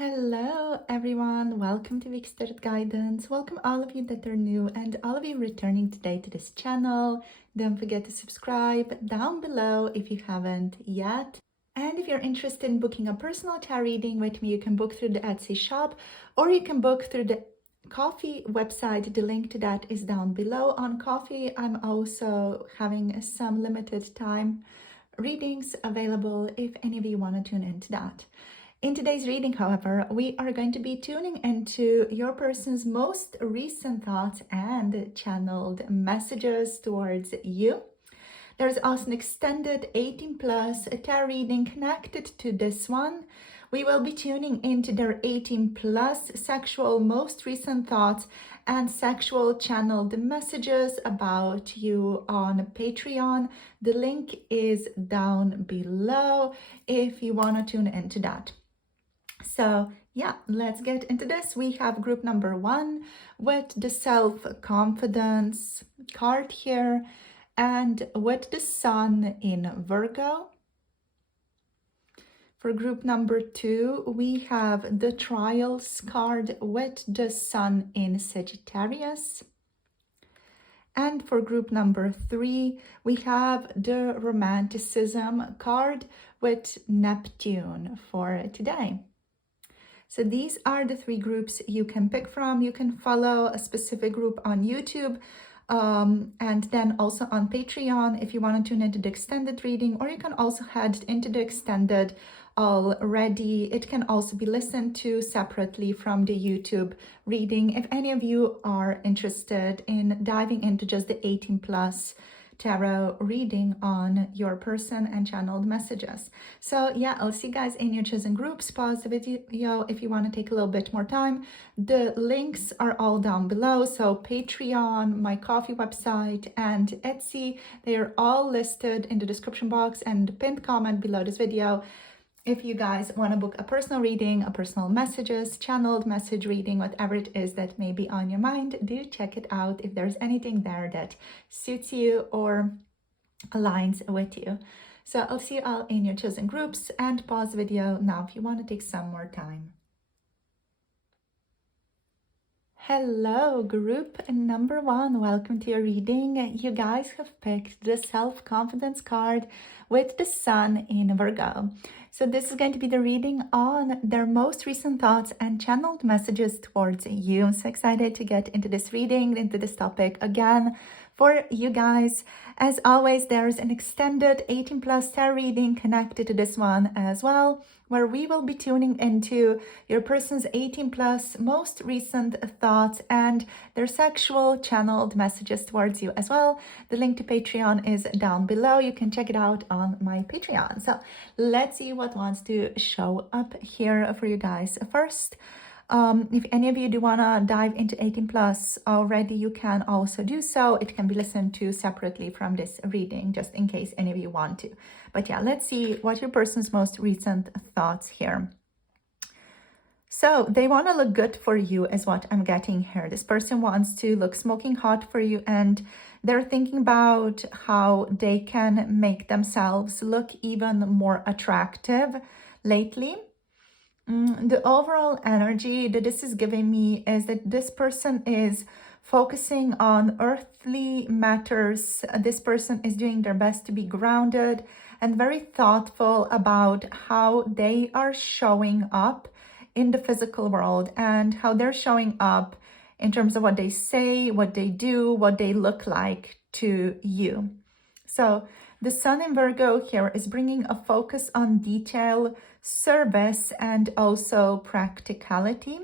Hello everyone, welcome to Week Started Guidance. Welcome all of you that are new and all of you returning today to this channel. Don't forget to subscribe down below if you haven't yet. And if you're interested in booking a personal tarot reading with me, you can book through the Etsy shop or you can book through the Coffee website. The link to that is down below. On Coffee, I'm also having some limited time readings available if any of you want to tune into that. In today's reading, however, we are going to be tuning into your person's most recent thoughts and channeled messages towards you. There's also an extended 18+ tarot reading connected to this one. We will be tuning into their 18+ sexual most recent thoughts and sexual channeled messages about you on Patreon. The link is down below if you want to tune into that. So yeah, let's get into this. We have group number 1 with the self-confidence card here and with the sun in Virgo. For group number 2, we have the trials card with the sun in Sagittarius. And for group number 3, we have the romanticism card with Neptune for today. So these are the 3 groups you can pick from. You can follow a specific group on YouTube and then also on Patreon if you want to tune into the extended reading, or you can also head into the extended already. It can also be listened to separately from the YouTube reading if any of you are interested in diving into just the 18+ tarot reading on your person and channeled messages. So yeah, I'll see you guys in your chosen groups. Pause the video if you want to take a little bit more time. The links are all down below. So Patreon, my Coffee website, and Etsy, they are all listed in the description box and the pinned comment below this video. If you guys want to book a personal reading, a personal messages, channeled message reading, whatever it is that may be on your mind, do check it out if there's anything there that suits you or aligns with you. So I'll see you all in your chosen groups, and pause the video now if you want to take some more time. Hello, group number 1. Welcome to your reading. You guys have picked the self-confidence card with the sun in Virgo. So this is going to be the reading on their most recent thoughts and channeled messages towards you. I'm so excited to get into this reading, into this topic again for you guys. As always, there's an extended 18+ tarot reading connected to this one as well, where we will be tuning into your person's 18+ most recent thoughts and their sexual channeled messages towards you as well. The link to Patreon is down below. You can check it out on my Patreon. So let's see what wants to show up here for you guys. First, if any of you do want to dive into 18+ already, you can also do so. It can be listened to separately from this reading, just in case any of you want to. But yeah, let's see what your person's most recent thoughts here. So they want to look good for you is what I'm getting here. This person wants to look smoking hot for you, and they're thinking about how they can make themselves look even more attractive lately. The overall energy that this is giving me is that this person is focusing on earthly matters. This person is doing their best to be grounded and very thoughtful about how they are showing up in the physical world and how they're showing up in terms of what they say, what they do, what they look like to you. So the sun in Virgo here is bringing a focus on detail, service, and also practicality.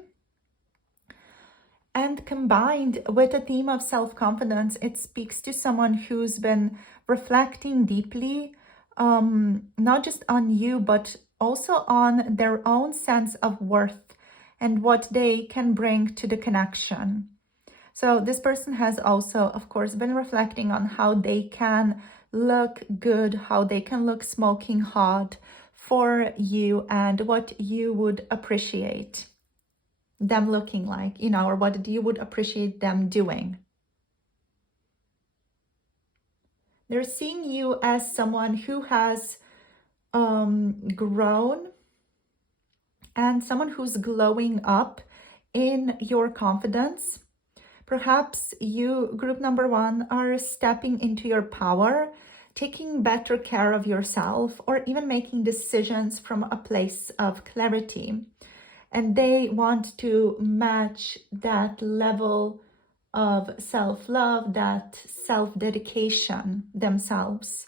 And combined with a theme of self-confidence, it speaks to someone who's been reflecting deeply, not just on you, but also on their own sense of worth and what they can bring to the connection. So this person has also, of course, been reflecting on how they can look good, how they can look smoking hot for you, and what you would appreciate them looking like, or what you would appreciate them doing. They're seeing you as someone who has grown and someone who's glowing up in your confidence. Perhaps you, group number one, are stepping into your power, taking better care of yourself, or even making decisions from a place of clarity. And they want to match that level of self-love, that self-dedication themselves.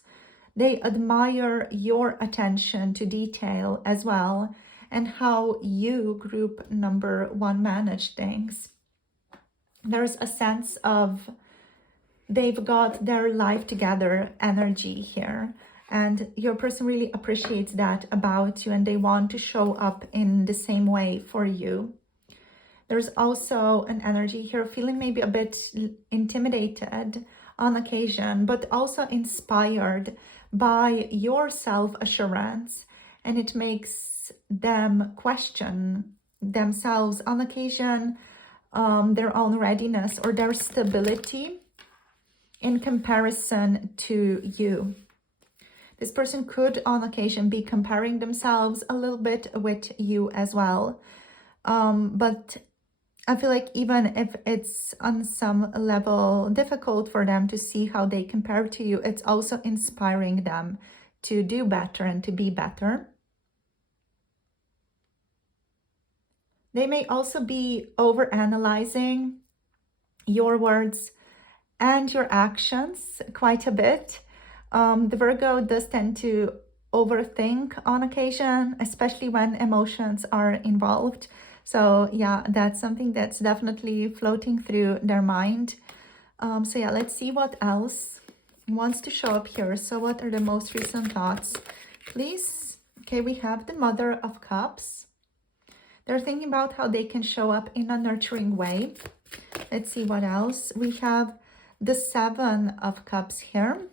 They admire your attention to detail as well, and how you, group number one, manage things. There's a sense of they've got their life together energy here, and your person really appreciates that about you, and they want to show up in the same way for you. There's also an energy here feeling maybe a bit intimidated on occasion, but also inspired by your self-assurance, and it makes them question themselves on occasion, their own readiness or their stability in comparison to you. This person could on occasion be comparing themselves a little bit with you as well. But I feel like even if it's on some level difficult for them to see how they compare to you, it's also inspiring them to do better and to be better. They may also be overanalyzing your words and your actions quite a bit. The Virgo does tend to overthink on occasion, especially when emotions are involved. So yeah, that's something that's definitely floating through their mind. So yeah, let's see what else wants to show up here. So what are the most recent thoughts, please? Okay, we have the Mother of Cups. They're thinking about how they can show up in a nurturing way. Let's see what else. We have the Seven of Cups here.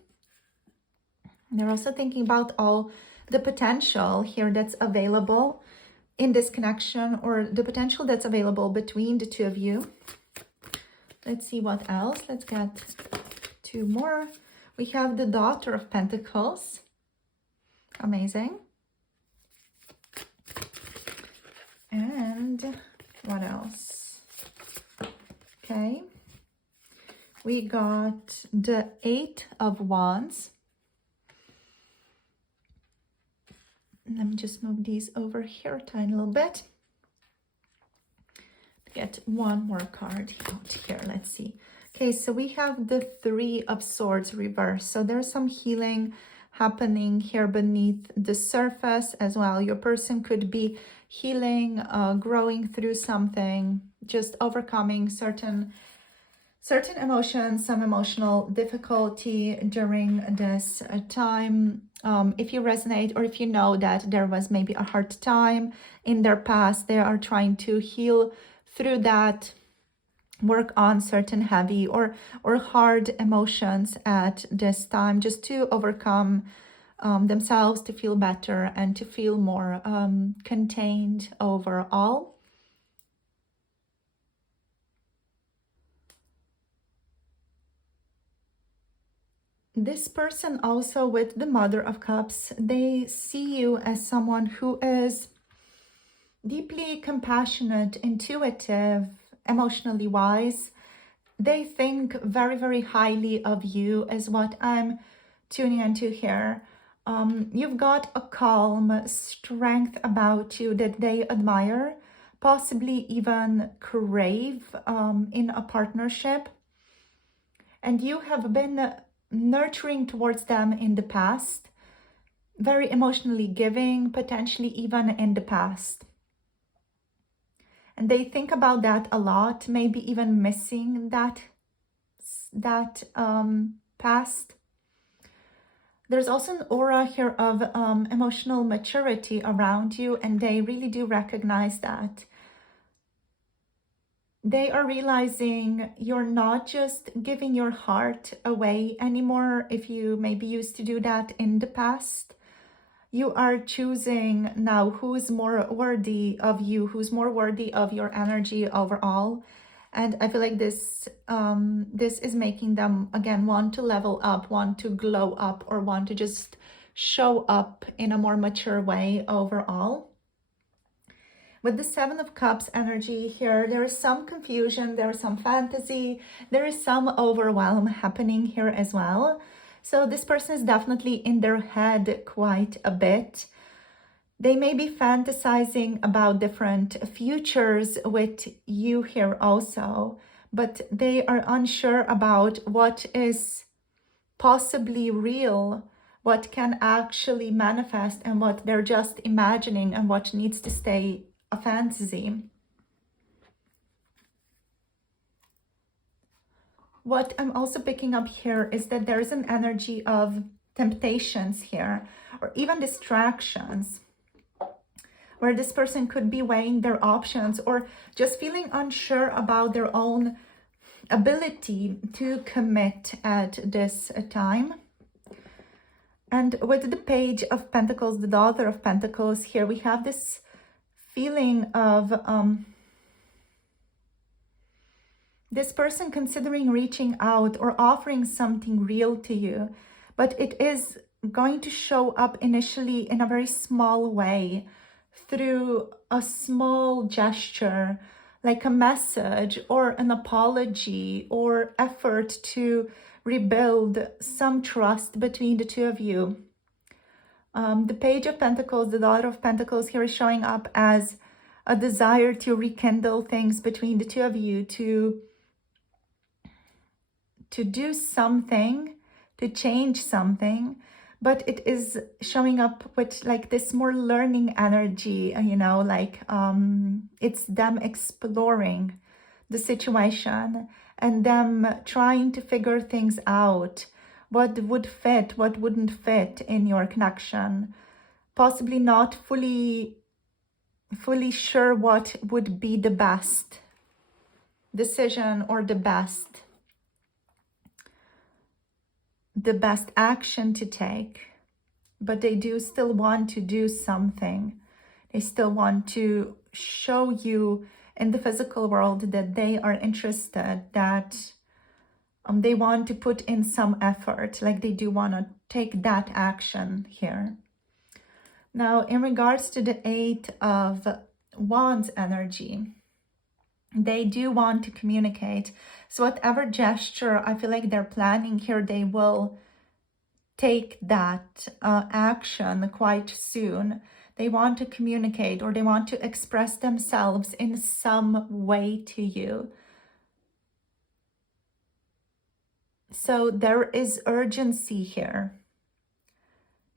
They're also thinking about all the potential here that's available in this connection, or the potential that's available between the two of you. Let's see what else. Let's get two more. We have the Daughter of Pentacles. Amazing. And what else? Okay. We got the Eight of Wands. Let me just move these over here a tiny little bit. Get one more card out here. Let's see. Okay, so we have the Three of Swords reversed. So there's some healing happening here beneath the surface as well. Your person could be healing, growing through something, just overcoming certain emotions, some emotional difficulty during this time. If you resonate, or if you know that there was maybe a hard time in their past, they are trying to heal through that, work on certain heavy or hard emotions at this time, just to overcome themselves, to feel better and to feel more contained overall. This person also with the Mother of Cups, they see you as someone who is deeply compassionate, intuitive, emotionally wise. They think very, very highly of you, is what I'm tuning into here. You've got a calm strength about you that they admire, possibly even crave in a partnership. And you have been nurturing towards them in the past, very emotionally giving, potentially even in the past. And they think about that a lot, maybe even missing that past. There's also an aura here of emotional maturity around you, and they really do recognize that. They are realizing you're not just giving your heart away anymore if you maybe used to do that in the past. You are choosing now who's more worthy of you, who's more worthy of your energy overall. And I feel like this is making them, again, want to level up, want to glow up, or want to just show up in a more mature way overall. With the Seven of Cups energy here, there is some confusion, there is some fantasy, there is some overwhelm happening here as well. So this person is definitely in their head quite a bit. They may be fantasizing about different futures with you here also, but they are unsure about what is possibly real, what can actually manifest, and what they're just imagining, and what needs to stay a fantasy. What I'm also picking up here is that there's an energy of temptations here, or even distractions, where this person could be weighing their options or just feeling unsure about their own ability to commit at this time. And with the Page of Pentacles, the Daughter of Pentacles, here we have this feeling of this person considering reaching out or offering something real to you, but it is going to show up initially in a very small way, through a small gesture, like a message or an apology or effort to rebuild some trust between the two of you. The Page of Pentacles, the Daughter of Pentacles here is showing up as a desire to rekindle things between the two of you, to do something, to change something, but it is showing up with like this more learning energy, you know, like it's them exploring the situation and them trying to figure things out, what would fit, what wouldn't fit in your connection, possibly not fully sure what would be the best decision or the best action to take, but they do still want to do something. They still want to show you in the physical world that they are interested, that they want to put in some effort, like they do want to take that action here. Now, in regards to the Eight of Wands energy, they do want to communicate. So whatever gesture I feel like they're planning here, they will take that action quite soon. They want to communicate, or they want to express themselves in some way to you. So there is urgency here.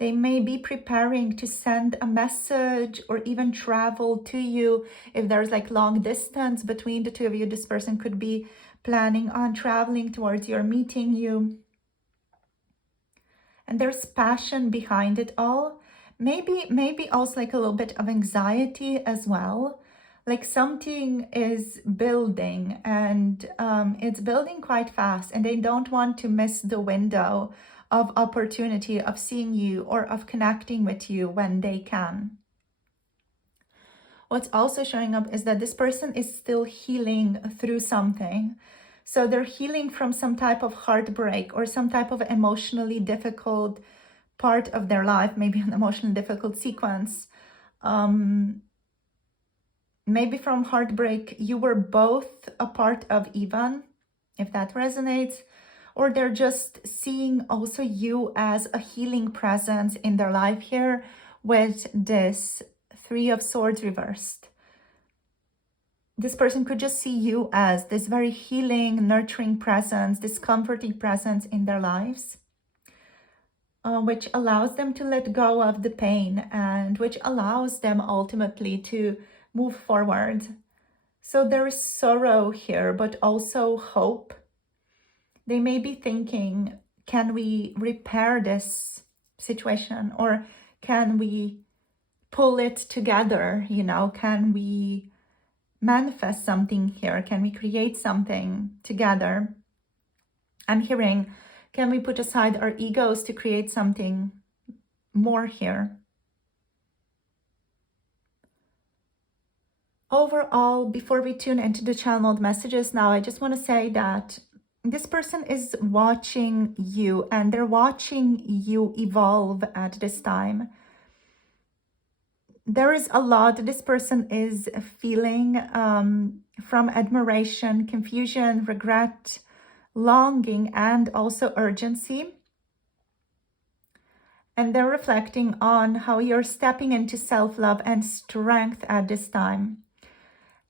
They may be preparing to send a message or even travel to you. If there's like long distance between the two of you, this person could be planning on traveling towards you or meeting you. And there's passion behind it all. Maybe also like a little bit of anxiety as well. Like something is building, and it's building quite fast, and they don't want to miss the window of opportunity of seeing you or of connecting with you when they can. What's also showing up is that this person is still healing through something. So they're healing from some type of heartbreak or some type of emotionally difficult part of their life, maybe an emotionally difficult sequence. Maybe from heartbreak, you were both a part of even, if that resonates, or they're just seeing also you as a healing presence in their life here with this Three of Swords reversed. This person could just see you as this very healing, nurturing presence, this comforting presence in their lives, which allows them to let go of the pain and which allows them ultimately to move forward. So there is sorrow here, but also hope. They may be thinking, can we repair this situation, or can we pull it together? You know, can we manifest something here? Can we create something together? I'm hearing, can we put aside our egos to create something more here? Overall, before we tune into the channeled messages now, I just want to say that this person is watching you, and they're watching you evolve at this time. there is a lot this person is feeling, from admiration, confusion, regret, longing, and also urgency. And they're reflecting on how you're stepping into self-love and strength at this time.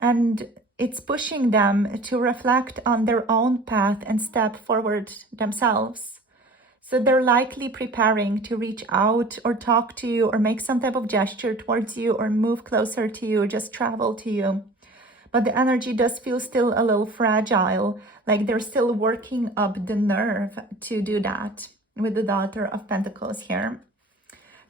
And it's pushing them to reflect on their own path and step forward themselves. So they're likely preparing to reach out or talk to you or make some type of gesture towards you or move closer to you or just travel to you. But the energy does feel still a little fragile, like they're still working up the nerve to do that with the Daughter of Pentacles here.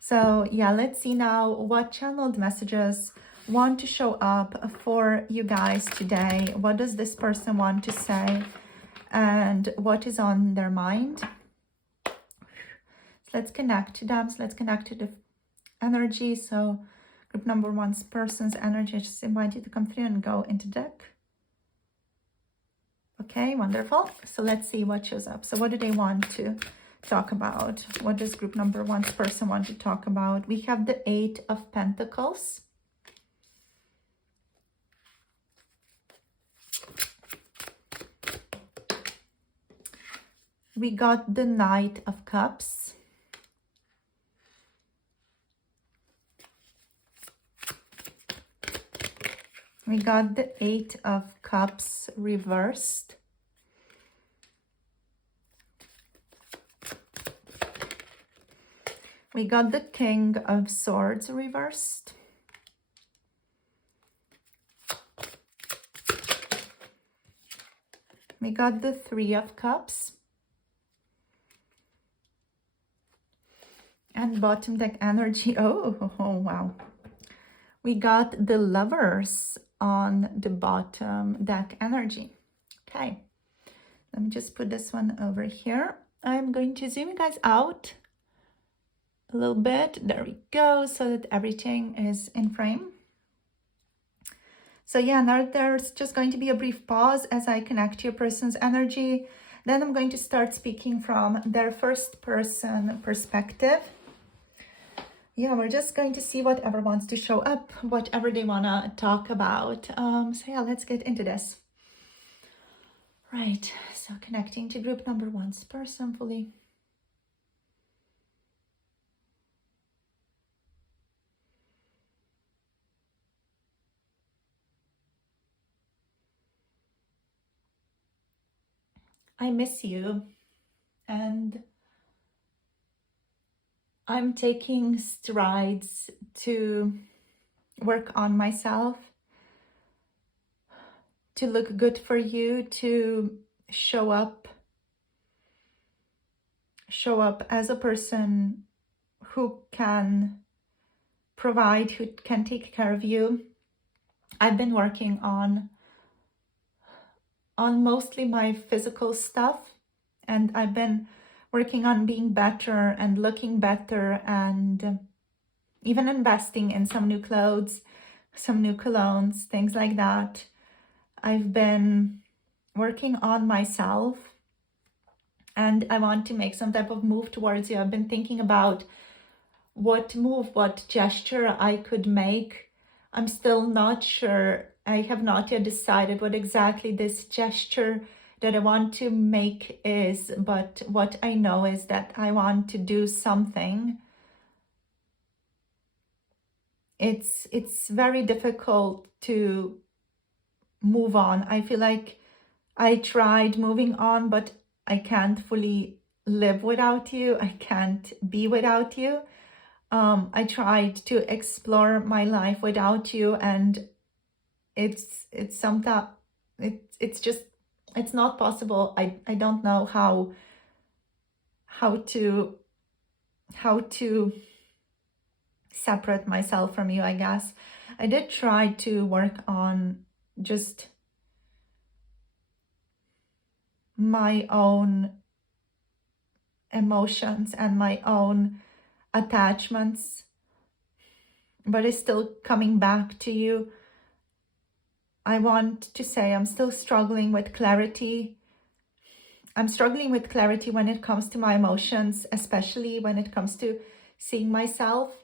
So yeah, let's see now what channeled messages want to show up for you guys today. What does this person want to say and what is on their mind? So let's connect to them. So let's connect to the energy. So group number one's person's energy. I just invite you to come through and go into deck. Okay, wonderful. So let's see what shows up. So what do they want to talk about? What does group number one's person want to talk about? We have the Eight of Pentacles. We got the Knight of Cups. We got the Eight of Cups reversed. We got the King of Swords reversed. We got the Three of Cups. And bottom deck energy. Oh, wow. We got the Lovers on the bottom deck energy. Okay. Let me just put this one over here. I'm going to zoom you guys out a little bit. There we go, so that everything is in frame. So yeah, now there's just going to be a brief pause as I connect to your person's energy. Then I'm going to start speaking from their first person perspective. Yeah, we're just going to see whatever wants to show up, whatever they want to talk about. So yeah, let's get into this. Right, so connecting to group number one's person fully. I miss you, and I'm taking strides to work on myself, to look good for you, to show up as a person who can provide, who can take care of you. I've been working on mostly my physical stuff, and I've been working on being better and looking better, and even investing in some new clothes, some new colognes, things like that. I've been working on myself, and I want to make some type of move towards you. I've been thinking about what move, what gesture I could make. I'm still not sure. I have not yet decided what exactly this gesture that I want to make is, but what I know is that I want to do something. It's very difficult to move on. I feel like I tried moving on, but I can't fully live without you. I can't be without you. I tried to explore my life without you, and it's not possible. I don't know how to separate myself from you, I guess. I did try to work on just my own emotions and my own attachments, but it's still coming back to you. I want to say I'm still struggling with clarity. I'm struggling with clarity when it comes to my emotions, especially when it comes to seeing myself.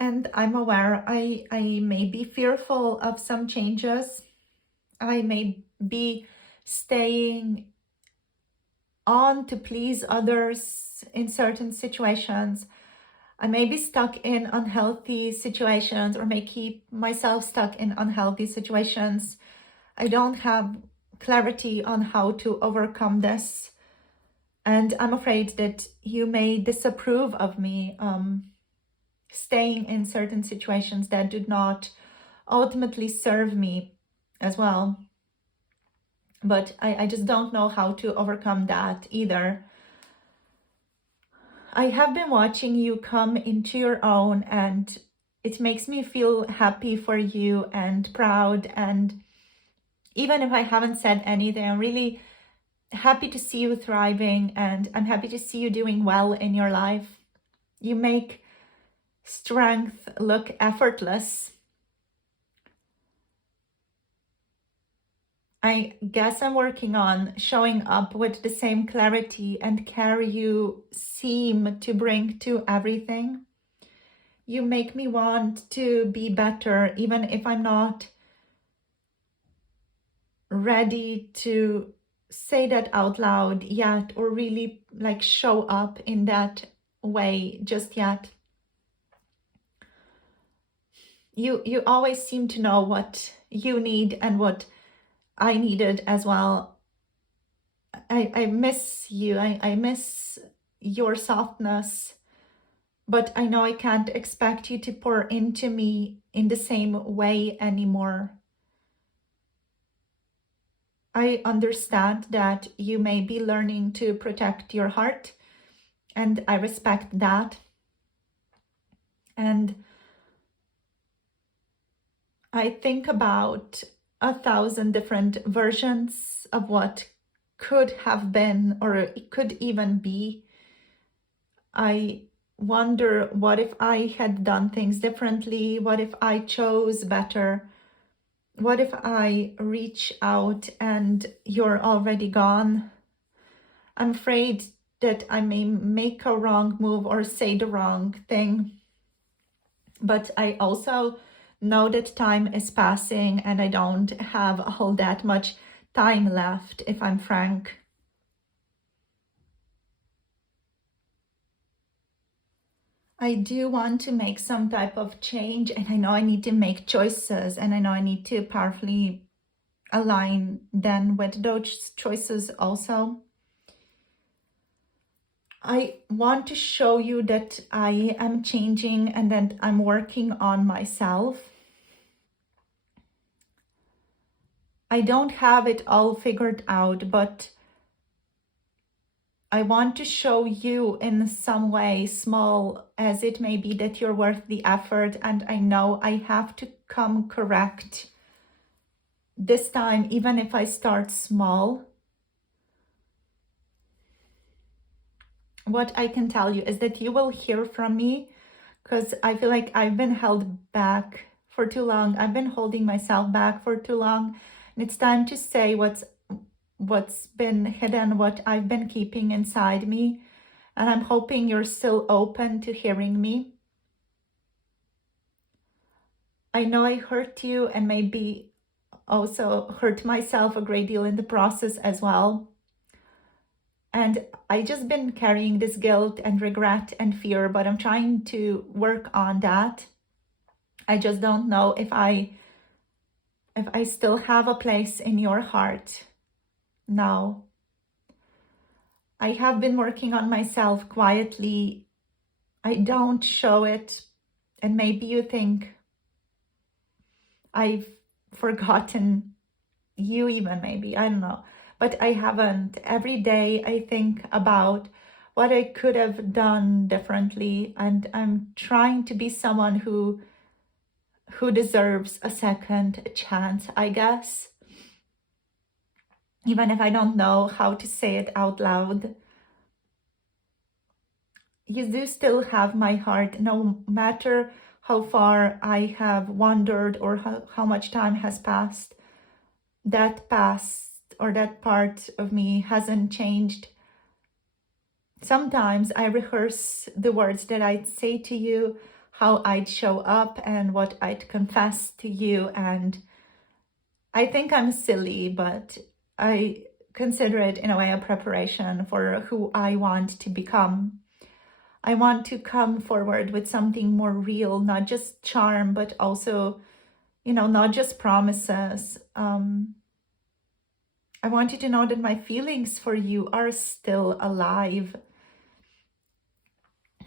And I'm aware I may be fearful of some changes. I may be staying on to please others in certain situations. I may be stuck in unhealthy situations, or may keep myself stuck in unhealthy situations. I don't have clarity on how to overcome this. And I'm afraid that you may disapprove of me staying in certain situations that do not ultimately serve me as well. But I just don't know how to overcome that either. I have been watching you come into your own, and it makes me feel happy for you and proud. And even if I haven't said anything, I'm really happy to see you thriving, and I'm happy to see you doing well in your life. You make strength look effortless. I guess I'm working on showing up with the same clarity and care you seem to bring to everything. You make me want to be better, even if I'm not ready to say that out loud yet, or really like show up in that way just yet. You always seem to know what you need and what I needed as well. I miss you. I miss your softness, but I know I can't expect you to pour into me in the same way anymore. I understand that you may be learning to protect your heart, and I respect that. And I think about 1,000 different versions of what could have been, or it could even be. I wonder, what if I had done things differently? What if I chose better? What if I reach out and you're already gone? I'm afraid that I may make a wrong move or say the wrong thing. But I also know that time is passing, and I don't have all that much time left, if I'm frank. I do want to make some type of change, and I know I need to make choices, and I know I need to powerfully align then with those choices also. I want to show you that I am changing and that I'm working on myself. I don't have it all figured out, but I want to show you in some way, small as it may be, that you're worth the effort. And I know I have to come correct this time, even if I start small. What I can tell you is that you will hear from me, because I feel like I've been held back for too long. I've been holding myself back for too long. And it's time to say what's been hidden, what I've been keeping inside me. And I'm hoping you're still open to hearing me. I know I hurt you, and maybe also hurt myself a great deal in the process as well. And I just been carrying this guilt and regret and fear, but I'm trying to work on that. I just don't know if I still have a place in your heart now. I have been working on myself quietly. I don't show it, and maybe you think I've forgotten you even, maybe, I don't know. But I haven't. Every day I think about what I could have done differently, and I'm trying to be someone who deserves a second chance, I guess. Even if I don't know how to say it out loud. You do still have my heart, no matter how far I have wandered or how much time has passed. That past, or that part of me, hasn't changed. Sometimes I rehearse the words that I say to you, how I'd show up and what I'd confess to you. And I think I'm silly, but I consider it in a way a preparation for who I want to become. I want to come forward with something more real, not just charm, but also, not just promises. I want you to know that my feelings for you are still alive.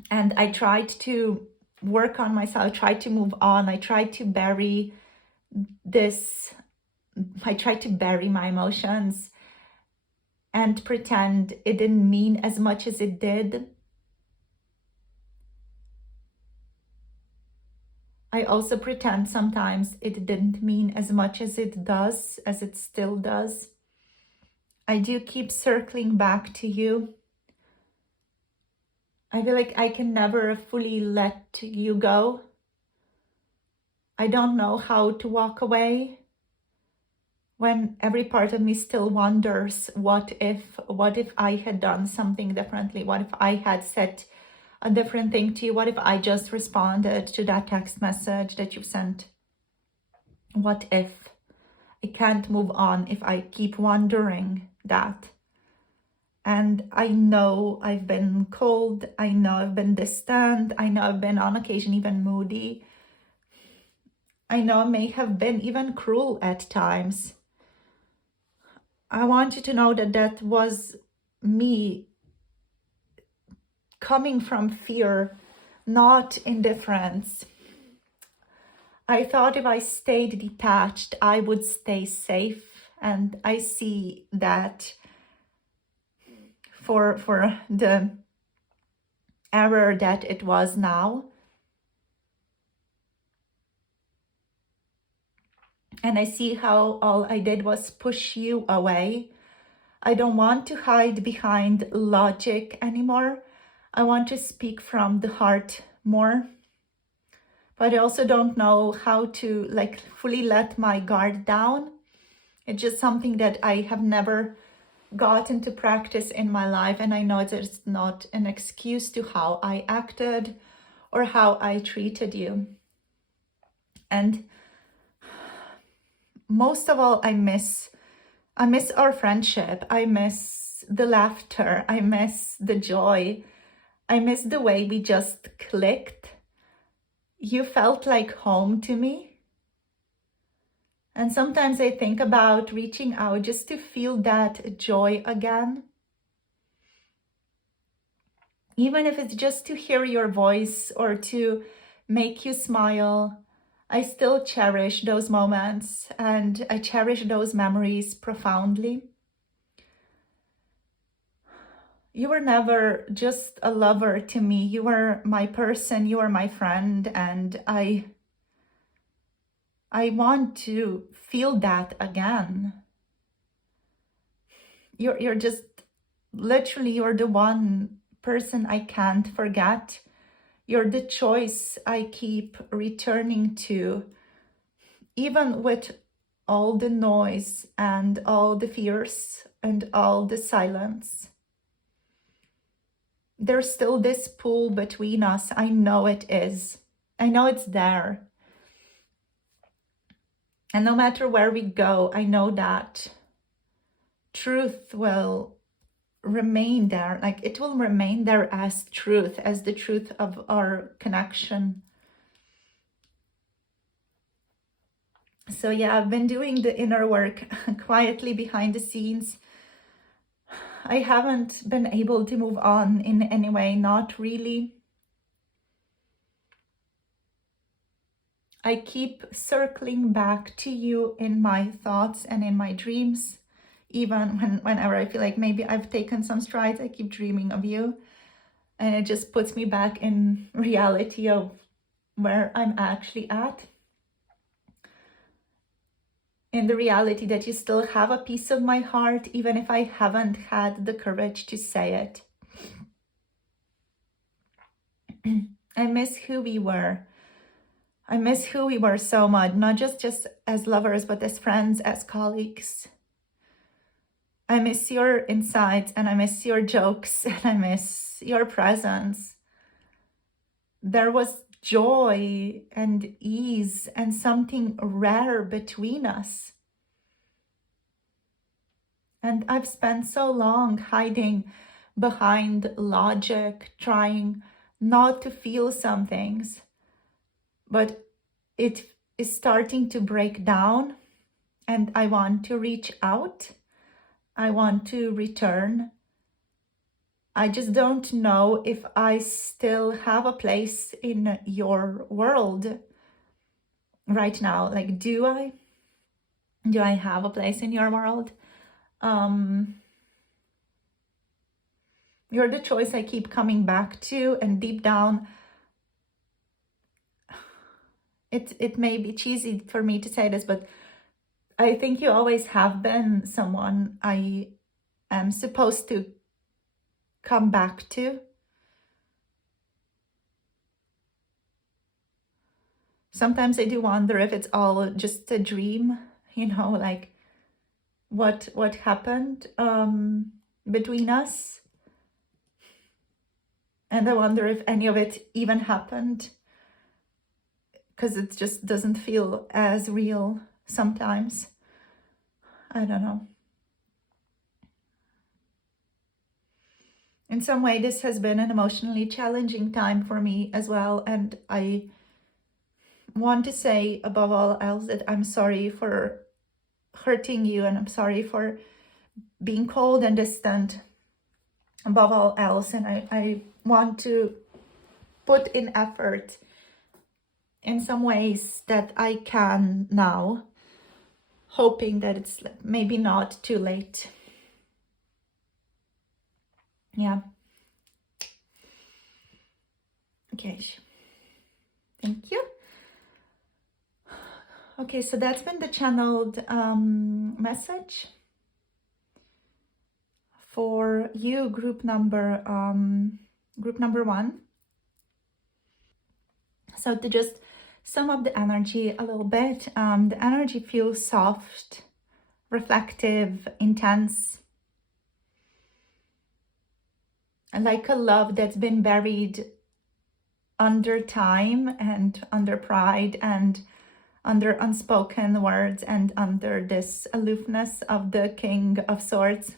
And I tried to work on myself, I tried to move on, I tried to bury my emotions and pretend it didn't mean as much as it did. I also pretend sometimes it didn't mean as much as it does, as it still does. I do keep circling back to you. I feel like I can never fully let you go. I don't know how to walk away when every part of me still wonders, what if I had done something differently? What if I had said a different thing to you? What if I just responded to that text message that you sent? What if? I can't move on if I keep wondering that. And I know I've been cold, I know I've been distant, I know I've been on occasion even moody. I know I may have been even cruel at times. I want you to know that that was me coming from fear, not indifference. I thought if I stayed detached, I would stay safe. And I see that for the error that it was now. And I see how all I did was push you away. I don't want to hide behind logic anymore. I want to speak from the heart more. But I also don't know how to fully let my guard down. It's just something that I have never got into practice in my life. And I know it's not an excuse to how I acted or how I treated you. And most of all, I miss our friendship. I miss the laughter. I miss the joy. I miss the way we just clicked. You felt like home to me. And sometimes I think about reaching out just to feel that joy again. Even if it's just to hear your voice or to make you smile, I still cherish those moments and I cherish those memories profoundly. You were never just a lover to me. You were my person, you were my friend, and I want to feel that again. You're just literally, you're the one person I can't forget. You're the choice I keep returning to, even with all the noise and all the fears and all the silence. There's still this pull between us. I know it is. I know it's there. And no matter where we go, I know that truth will remain there. It will remain there as truth, as the truth of our connection. So yeah, I've been doing the inner work quietly behind the scenes. I haven't been able to move on in any way, not really. I keep circling back to you in my thoughts and in my dreams. Even whenever I feel like maybe I've taken some strides, I keep dreaming of you. And it just puts me back in reality of where I'm actually at. In the reality that you still have a piece of my heart, even if I haven't had the courage to say it. I miss who we were. I miss who we were so much, not just as lovers, but as friends, as colleagues. I miss your insights and I miss your jokes and I miss your presence. There was joy and ease and something rare between us. And I've spent so long hiding behind logic, trying not to feel some things, but it is starting to break down, and I want to reach out. I want to return. I just don't know if I still have a place in your world right now. Like, do I? Do I have a place in your world? You're the choice I keep coming back to, and deep down, it may be cheesy for me to say this, but I think you always have been someone I am supposed to come back to. Sometimes I do wonder if it's all just a dream, you know, like what happened between us. And I wonder if any of it even happened, because it just doesn't feel as real sometimes. I don't know. In some way, this has been an emotionally challenging time for me as well. And I want to say above all else that I'm sorry for hurting you, and I'm sorry for being cold and distant above all else. And I want to put in effort in some ways that I can now, hoping that it's maybe not too late. Yeah. Okay. Thank you. Okay, so that's been the channeled message for you, group number 1. So to just sum up the energy a little bit, the energy feels soft, reflective, intense, and like a love that's been buried under time and under pride and under unspoken words and under this aloofness of the King of Swords.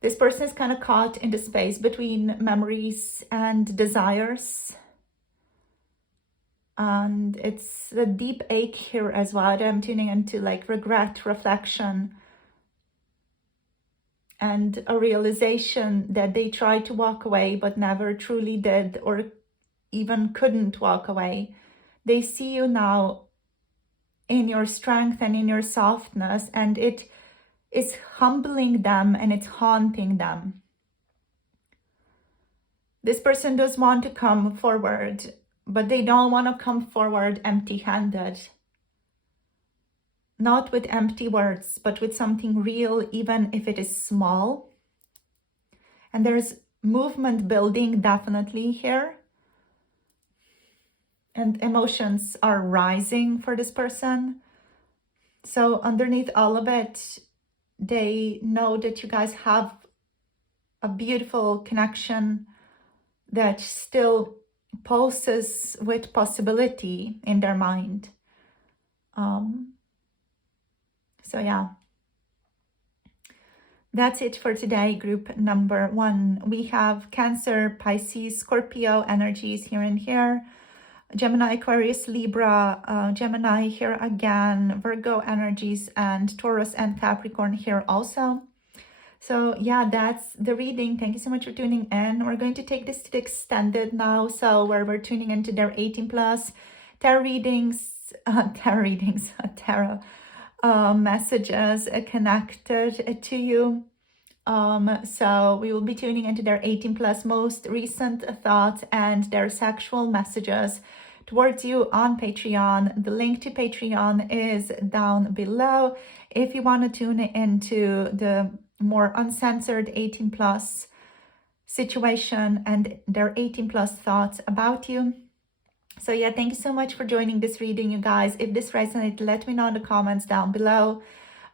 This person is kind of caught in the space between memories and desires. And it's a deep ache here as well. I'm tuning into like regret, reflection, and a realization that they tried to walk away but never truly did, or even couldn't walk away. They see you now in your strength and in your softness, and it is humbling them and it's haunting them. This person does want to come forward, but they don't want to come forward empty-handed. Not with empty words, but with something real, even if it is small. And there's movement building definitely here. And emotions are rising for this person. So underneath all of it, they know that you guys have a beautiful connection that still pulses with possibility in their mind. So yeah, that's it for today, group number 1. We have Cancer, Pisces, Scorpio energies here and here. Gemini, Aquarius, Libra, Gemini here again, Virgo energies, and Taurus and Capricorn here also. So yeah, that's the reading. Thank you so much for tuning in. We're going to take this to the extended now, so where we're tuning into their 18+ tarot readings, tarot messages connected to you. So we will be tuning into their 18+ most recent thoughts and their sexual messages towards you on Patreon. The link to Patreon is down below if you want to tune into the more uncensored 18+ situation and their 18+ thoughts about you. So yeah, thank you so much for joining this reading, you guys. If this resonated, let me know in the comments down below.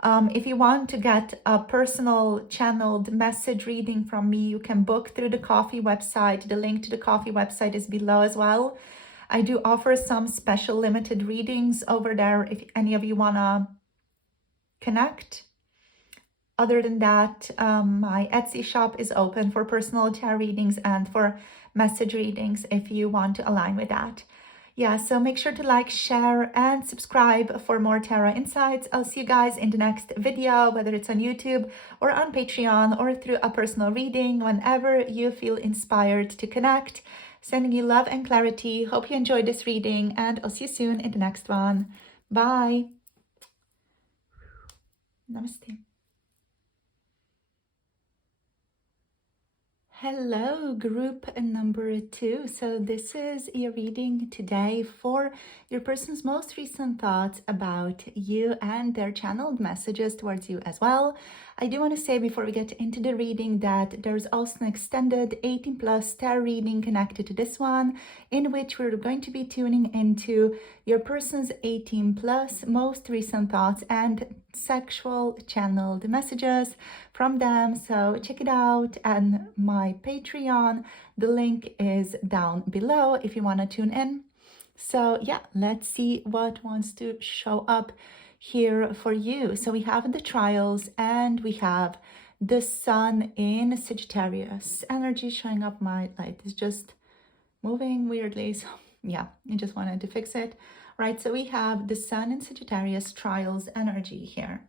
If you want to get a personal channeled message reading from me, you can book through the Coffee website. The link to the Coffee website is below as well. I do offer some special limited readings over there if any of you want to connect. Other than that, my Etsy shop is open for personal tarot readings and for message readings if you want to align with that. Yeah, so make sure to like, share, and subscribe for more tarot insights. I'll see you guys in the next video, whether it's on YouTube or on Patreon or through a personal reading, whenever you feel inspired to connect. Sending you love and clarity. Hope you enjoyed this reading, and I'll see you soon in the next one. Bye. Namaste. Hello, group number 2. So this is your reading today for your person's most recent thoughts about you and their channeled messages towards you as well. I do want to say before we get into the reading that there's also an extended 18+ tarot reading connected to this one, in which we're going to be tuning into your person's 18+ most recent thoughts and sexual channeled messages from them. So check it out and my Patreon. The link is down below if you want to tune in. So yeah, let's see what wants to show up here for you. So we have the trials and we have the sun in Sagittarius. Energy showing up. My light is just moving weirdly. So yeah, I just wanted to fix it. Right, so we have the sun in Sagittarius trials energy here.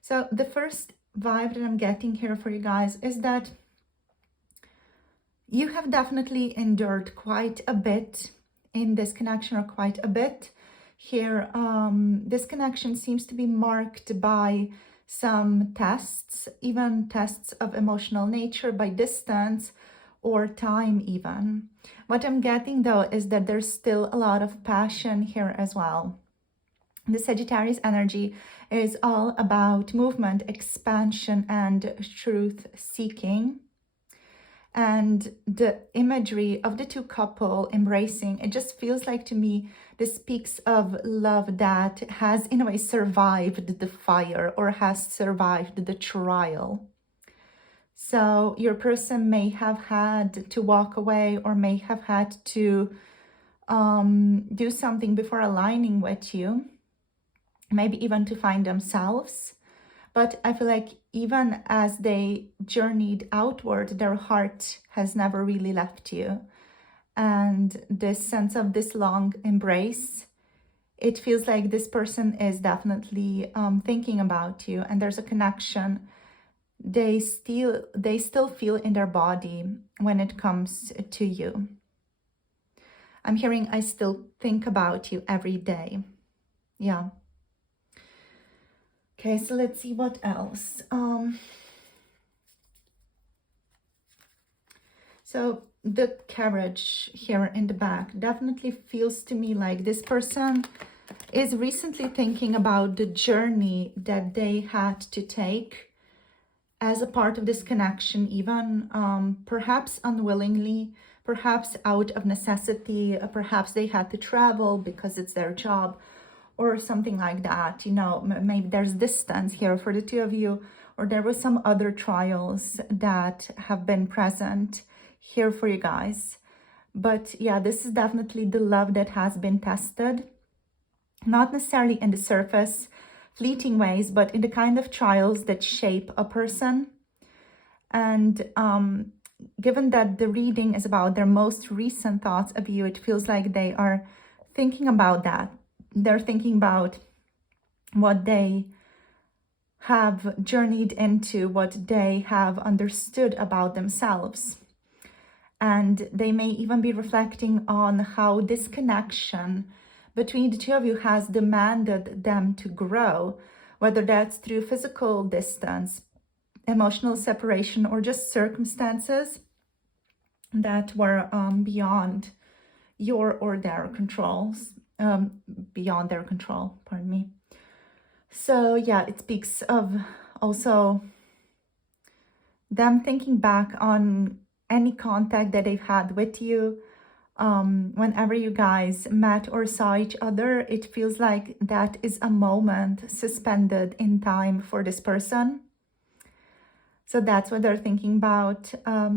So the first vibe that I'm getting here for you guys is that you have definitely endured quite a bit in this connection, or quite a bit here. This connection seems to be marked by some tests, even tests of emotional nature, by distance or time even. What I'm getting though is that there's still a lot of passion here as well. The Sagittarius energy is all about movement, expansion, and truth seeking. And the imagery of the two couple embracing, it just feels like to me, this speaks of love that has in a way survived the fire or has survived the trial. So your person may have had to walk away or may have had to do something before aligning with you, maybe even to find themselves. But I feel like even as they journeyed outward, their heart has never really left you. And this sense of this long embrace, it feels like this person is definitely thinking about you, and there's a connection they still feel in their body when it comes to you. I'm hearing, I still think about you every day. Yeah. Okay, so let's see what else. So the carriage here in the back definitely feels to me like this person is recently thinking about the journey that they had to take as a part of this connection, even perhaps unwillingly, perhaps out of necessity, perhaps they had to travel because it's their job or something like that. You know, maybe there's distance here for the two of you, or there were some other trials that have been present here for you guys. But yeah, this is definitely the love that has been tested, not necessarily in the surface fleeting ways, but in the kind of trials that shape a person. And given that the reading is about their most recent thoughts of you, it feels like they are thinking about that. They're thinking about what they have journeyed into, what they have understood about themselves. And they may even be reflecting on how this connection between the two of you has demanded them to grow, whether that's through physical distance, emotional separation, or just circumstances that were beyond your or their controls, beyond their control, pardon me. So yeah, it speaks of also them thinking back on any contact that they've had with you, whenever you guys met or saw each other, it feels like that is a moment suspended in time for this person. So that's what they're thinking about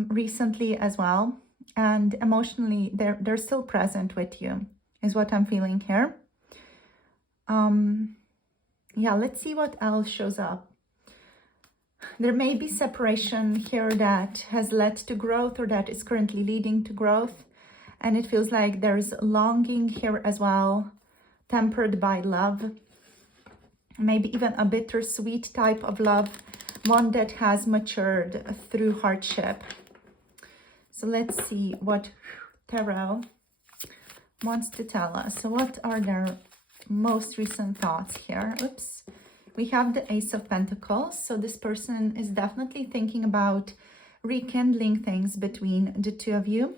recently as well. And emotionally, they're still present with you, is what I'm feeling here. Yeah, let's see what else shows up. There may be separation here that has led to growth or that is currently leading to growth. And it feels like there's longing here as well, tempered by love. Maybe even a bittersweet type of love, one that has matured through hardship. So let's see what Tarot wants to tell us. So what are their most recent thoughts here? Oops. We have the Ace of Pentacles. So this person is definitely thinking about rekindling things between the two of you.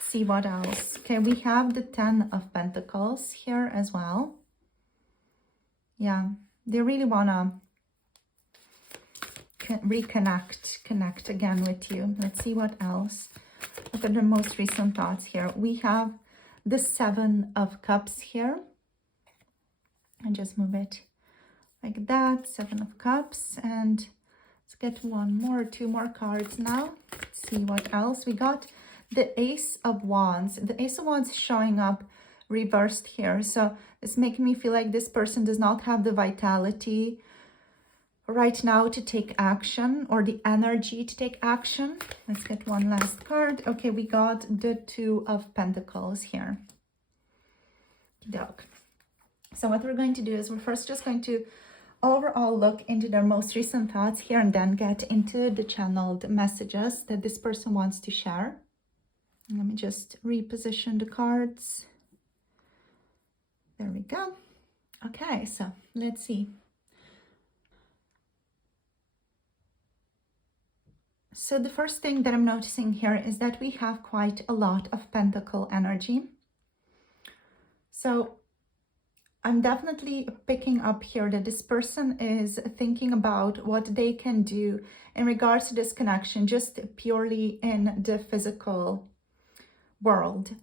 See what else. Okay, we have the Ten of Pentacles here as well. Yeah, they really want to connect again with you. Let's see what else. What are the most recent thoughts here? We have the Seven of Cups here. And just move it like that. Seven of Cups. And let's get two more cards now. Let's see what else we got. The Ace of Wands. The Ace of Wands showing up reversed here. So it's making me feel like this person does not have the vitality right now to take action, or the energy to take action. Let's get one last card. Okay, we got the Two of Pentacles here. So what we're going to do is we're first just going to overall look into their most recent thoughts here and then get into the channeled messages that this person wants to share. Let me just reposition the cards. There we go. Okay, so let's see. So the first thing that I'm noticing here is that we have quite a lot of pentacle energy. So I'm definitely picking up here that this person is thinking about what they can do in regards to this connection, just purely in the physical world.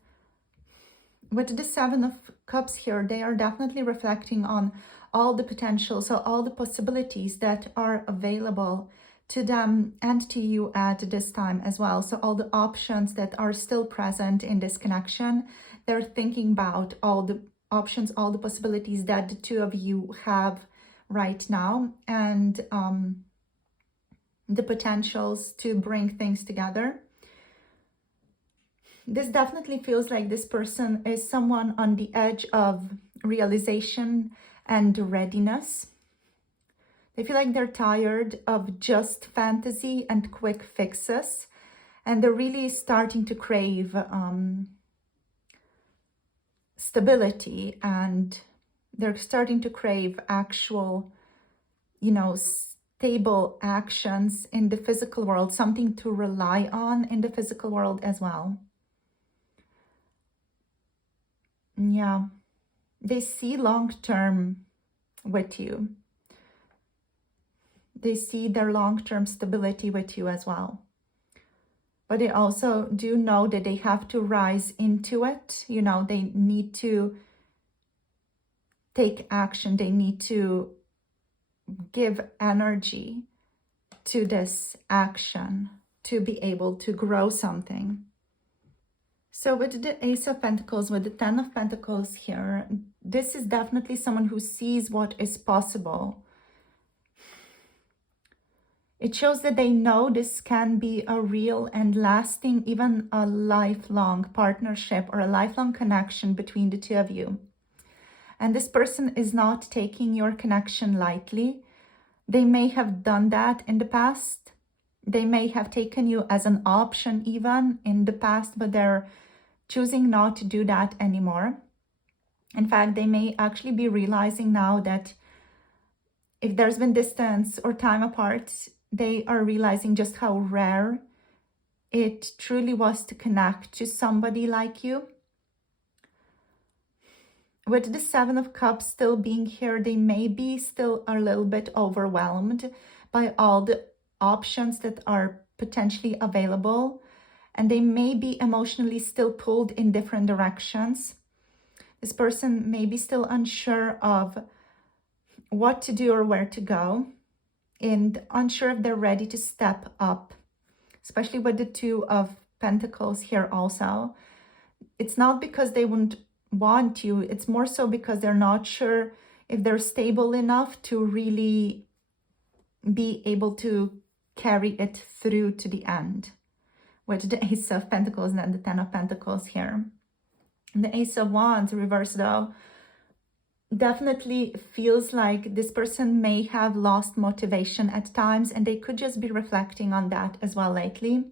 With the Seven of Cups here, they are definitely reflecting on all the potential, so all the possibilities that are available to them and to you at this time as well. So all the options that are still present in this connection, they're thinking about all the options, all the possibilities that the two of you have right now, and the potentials to bring things together. This definitely feels like this person is someone on the edge of realization and readiness. They feel like they're tired of just fantasy and quick fixes, and they're really starting to crave stability, and they're starting to crave actual, stable actions in the physical world, something to rely on in the physical world as well. Yeah, they see long-term with you. They see their long-term stability with you as well. But they also do know that they have to rise into it. They need to take action. They need to give energy to this action to be able to grow something. So with the Ace of Pentacles, with the Ten of Pentacles here, this is definitely someone who sees what is possible. It shows that they know this can be a real and lasting, even a lifelong partnership or a lifelong connection between the two of you. And this person is not taking your connection lightly. They may have done that in the past. They may have taken you as an option even in the past, but they're choosing not to do that anymore. In fact, they may actually be realizing now that if there's been distance or time apart, they are realizing just how rare it truly was to connect to somebody like you. With the Seven of Cups still being here, they may be still a little bit overwhelmed by all the options that are potentially available. and they may be emotionally still pulled in different directions. This person may be still unsure of what to do or where to go, and unsure if they're ready to step up, especially with the Two of Pentacles here also. It's not because they wouldn't want you, it's more so because they're not sure if they're stable enough to really be able to carry it through to the end, with the Ace of Pentacles and then the Ten of Pentacles here. And the Ace of Wands reversed, though, definitely feels like this person may have lost motivation at times, and they could just be reflecting on that as well lately.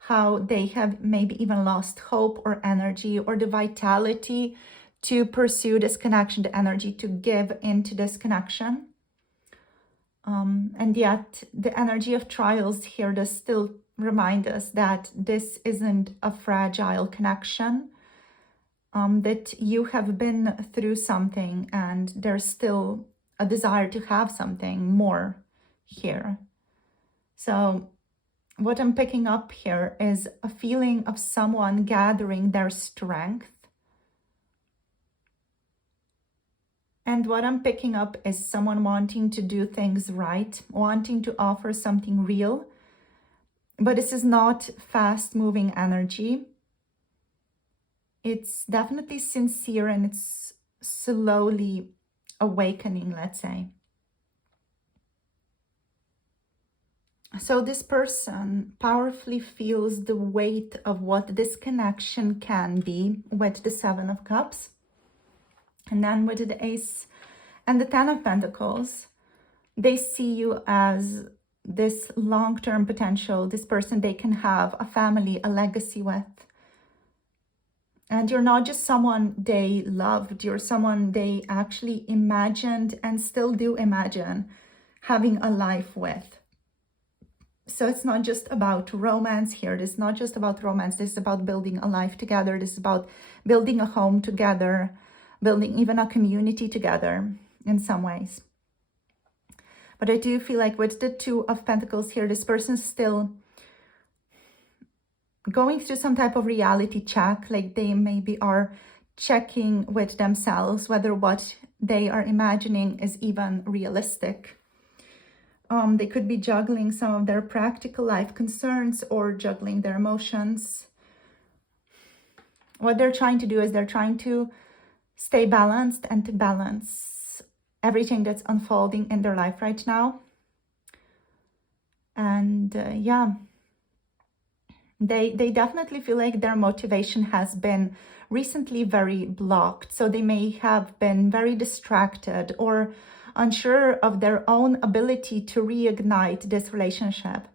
How they have maybe even lost hope or energy or the vitality to pursue this connection, the energy to give into this connection. And yet the energy of trials here does still remind us that this isn't a fragile connection, that you have been through something and there's still a desire to have something more here. So what I'm picking up here is a feeling of someone gathering their strength. And what I'm picking up is someone wanting to do things right, wanting to offer something real. But this is not fast-moving energy. It's definitely sincere and it's slowly awakening, let's say. So this person powerfully feels the weight of what this connection can be with the Seven of Cups. And then with the Ace and the Ten of Pentacles, they see you as this long-term potential, this person they can have a family, a legacy with. And you're not just someone they loved, you're someone they actually imagined and still do imagine having a life with. So it's not just about romance here. It's not just about romance. This is about building a life together. This is about building a home together, building even a community together in some ways. But I do feel like with the Two of Pentacles here, this person's still going through some type of reality check, like they maybe are checking with themselves whether what they are imagining is even realistic. They could be juggling some of their practical life concerns or juggling their emotions. What they're trying to do is they're trying to stay balanced and to balance everything that's unfolding in their life right now. And yeah, they definitely feel like their motivation has been recently very blocked. So they may have been very distracted or unsure of their own ability to reignite this relationship.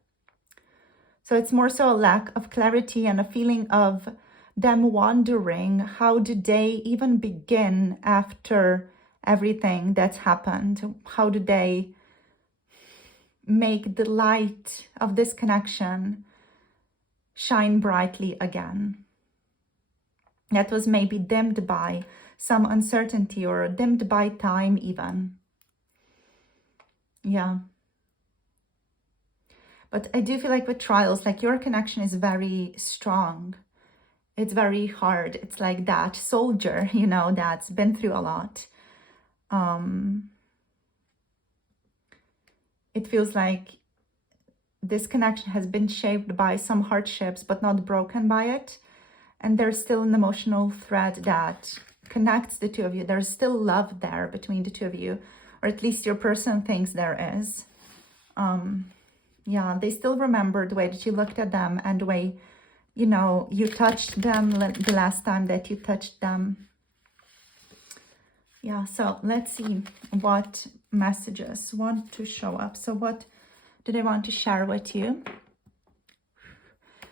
So it's more so a lack of clarity and a feeling of them wondering, how do they even begin after everything that's happened? How do they make the light of this connection shine brightly again? That was maybe dimmed by some uncertainty or dimmed by time even. Yeah. But I do feel like with trials, like your connection is very strong. It's very hard. It's like that soldier, you know, that's been through a lot. It feels like this connection has been shaped by some hardships, but not broken by it. And there's still an emotional thread that connects the two of you. There's still love there between the two of you, or at least your person thinks there is. Yeah, they still remember the way that you looked at them and the way, you know, you touched them the last time that you touched them. Yeah, so let's see what messages want to show up. So what do they want to share with you?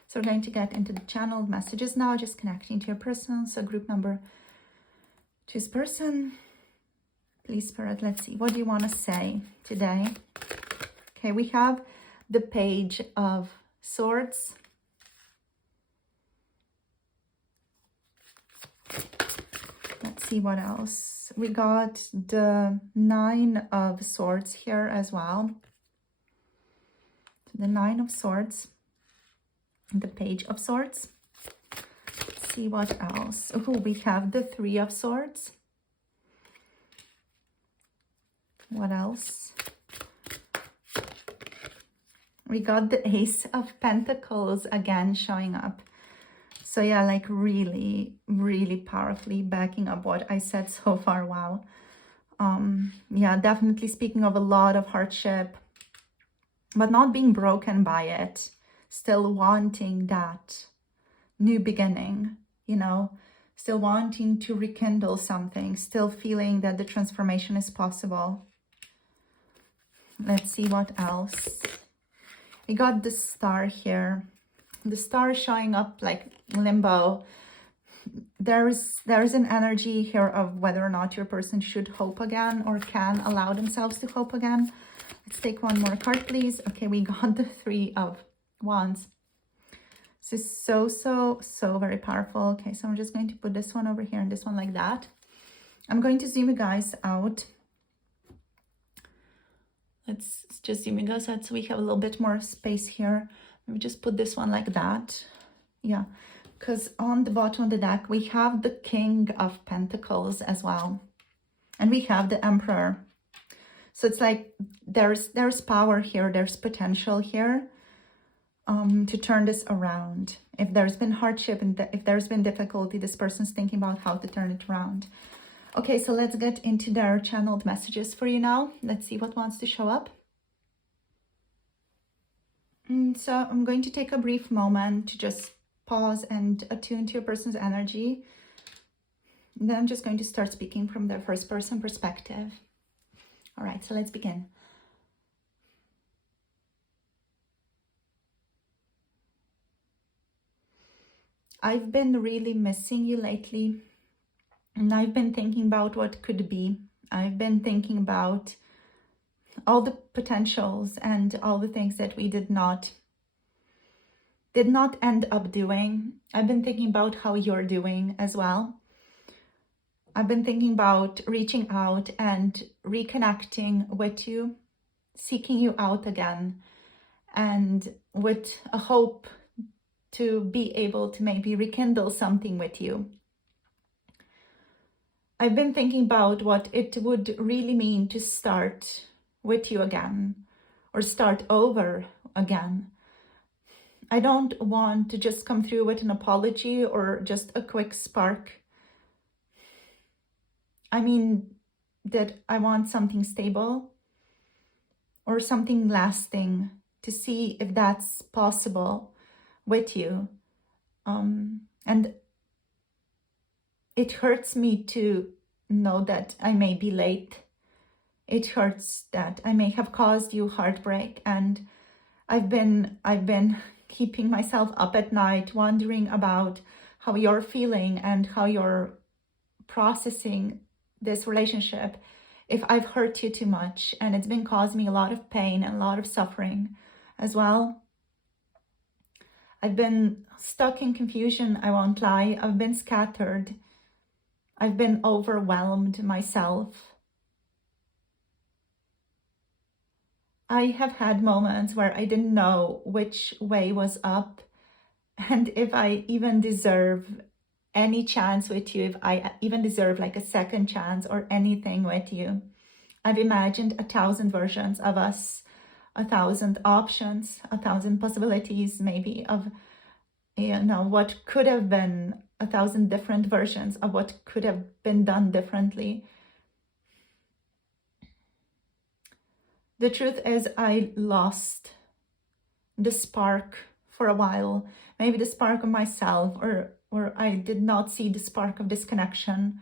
So we're going to get into the channeled messages now, just connecting to your person. So group number 2's person. Please, Spirit, let's see. What do you want to say today? Okay, we have the Page of Swords. Let's see what else. We got the Nine of Swords here as well. The Nine of Swords. the Page of Swords. Let's see what else. Oh, we have the Three of Swords. What else? We got the Ace of Pentacles again showing up. So yeah, like really, really powerfully backing up what I said so far. Wow. Yeah, definitely speaking of a lot of hardship, but not being broken by it. Still wanting that new beginning, you know, still wanting to rekindle something, still feeling that the transformation is possible. Let's see what else. We got the Star here. The Star showing up like limbo. There's an energy here of whether or not your person should hope again or can allow themselves to hope again. Let's take one more card, please. Okay, we got the Three of Wands. This is so very powerful. Okay, so I'm just going to put this one over here and this one like that. I'm going to zoom you guys out. Let's just zoom you guys out so we have a little bit more space here. Let me just put this one like that. Yeah, because on the bottom of the deck, we have the King of Pentacles as well. And we have the Emperor. So it's like there's power here, there's potential here to turn this around. If there's been hardship and if there's been difficulty, this person's thinking about how to turn it around. Okay, so let's get into their channeled messages for you now. Let's see what wants to show up. So I'm going to take a brief moment to just pause and attune to your person's energy. And then I'm just going to start speaking from their first person perspective. All right, so let's begin. I've been really missing you lately. And I've been thinking about what could be. I've been thinking about all the potentials and all the things that we did not end up doing. I've been thinking about how you're doing as well. I've been thinking about reaching out and reconnecting with you, seeking you out again, and with a hope to be able to maybe rekindle something with you. I've been thinking about what it would really mean to start with you again or start over again. I don't want to just come through with an apology or just a quick spark. I mean that I want something stable or something lasting to see if that's possible with you. And it hurts me to know that I may be late. It hurts that I may have caused you heartbreak, and I've been keeping myself up at night, wondering about how you're feeling and how you're processing this relationship. If I've hurt you too much, and it's been causing me a lot of pain and a lot of suffering as well. I've been stuck in confusion, I won't lie. I've been scattered. I've been overwhelmed myself. I have had moments where I didn't know which way was up and if I even deserve any chance with you, if I even deserve like a second chance or anything with you. I've imagined 1,000 versions of us, 1,000 options, 1,000 possibilities maybe of, you know, what could have been, 1,000 different versions of what could have been done differently. The truth is I lost the spark for a while, maybe the spark of myself, or I did not see the spark of this connection.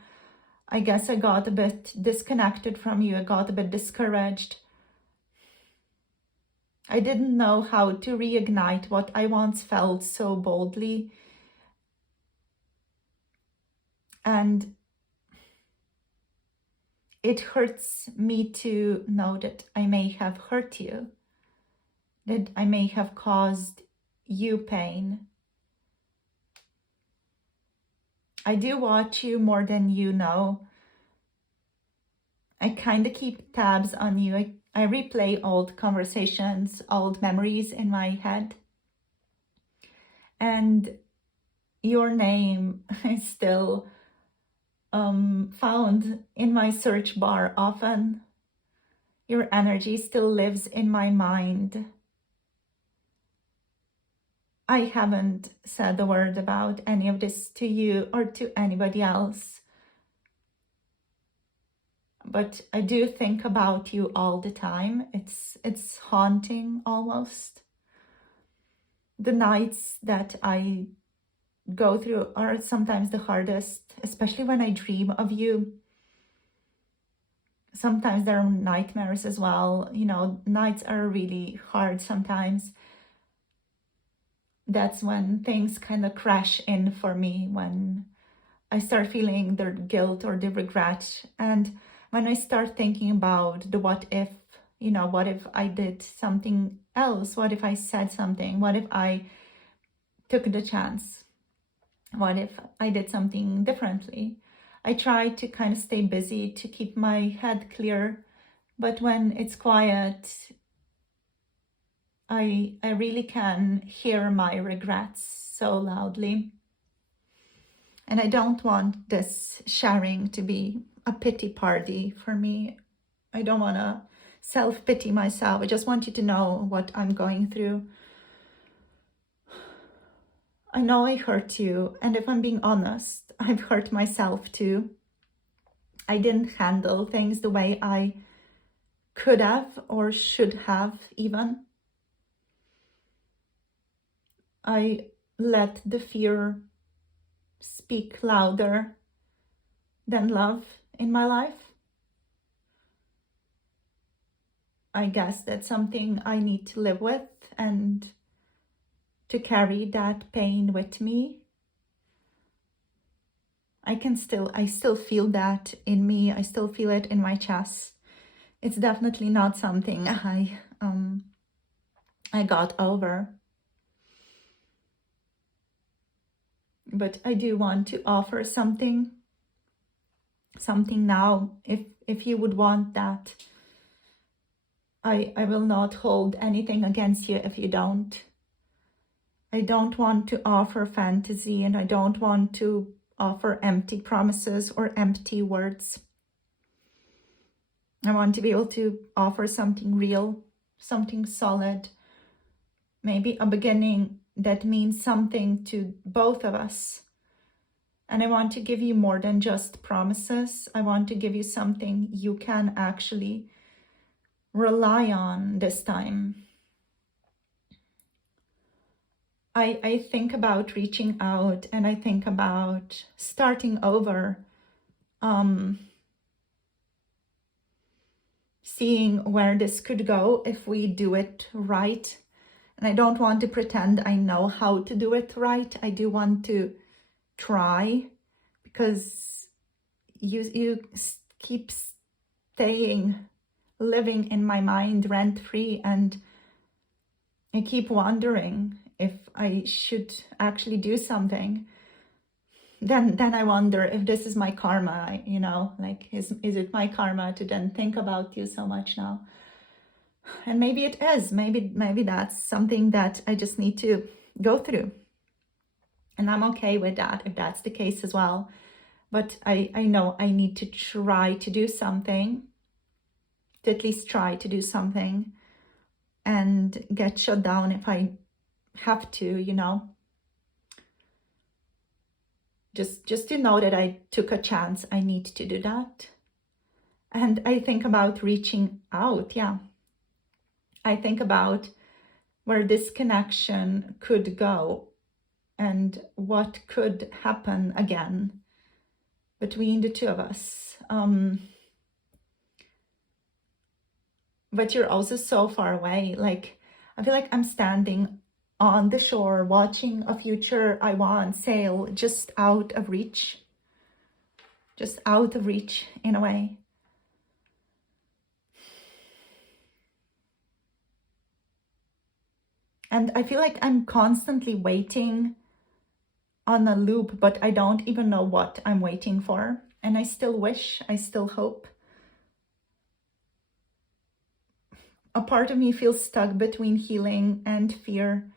I guess I got a bit disconnected from you. I got a bit discouraged. I didn't know how to reignite what I once felt so boldly. And it hurts me to know that I may have hurt you, that I may have caused you pain. I do watch you more than you know. I kind of keep tabs on you. I replay old conversations, old memories in my head. and your name is still found in my search bar often. Your energy still lives in my mind. I haven't said a word about any of this to you or to anybody else, but I do think about you all the time. It's haunting almost. The nights that I go through are sometimes the hardest, especially when I dream of you. Sometimes there are nightmares as well. You know, nights are really hard sometimes. That's when things kind of crash in for me, when I start feeling the guilt or the regret. And when I start thinking about the what if, you know, what if I did something else? What if I said something? What if I took the chance? What if I did something differently? I try to kind of stay busy to keep my head clear, but when it's quiet, I really can hear my regrets so loudly. And I don't want this sharing to be a pity party for me. I don't want to self-pity myself. I just want you to know what I'm going through. I know I hurt you, and if I'm being honest, I've hurt myself too. I didn't handle things the way I could have or should have even. I let the fear speak louder than love in my life. I guess that's something I need to live with and to carry that pain with me. I still feel that in me. I still feel it in my chest. It's definitely not something I got over. But I do want to offer something now, if you would want that. I will not hold anything against you if you don't. I don't want to offer fantasy, and I don't want to offer empty promises or empty words. I want to be able to offer something real, something solid, maybe a beginning that means something to both of us. And I want to give you more than just promises. I want to give you something you can actually rely on this time. I think about reaching out, and I think about starting over, seeing where this could go if we do it right. And I don't want to pretend I know how to do it right. I do want to try, because you keep living in my mind rent-free, and I keep wondering if I should actually do something. Then I wonder if this is my karma, you know, like is it my karma to then think about you so much now? And maybe it is. Maybe that's something that I just need to go through. And I'm okay with that if that's the case as well. But I know I need to try to do something, to at least try to do something, and get shut down if I have to, you know. Just to know that I took a chance, I need to do that. And I think about reaching out, yeah. I think about where this connection could go and what could happen again between the two of us. But you're also so far away. Like, I feel like I'm standing on the shore watching a future I want sail just out of reach. Just out of reach in a way. And I feel like I'm constantly waiting on a loop, but I don't even know what I'm waiting for. And I still wish, I still hope. A part of me feels stuck between healing and fear.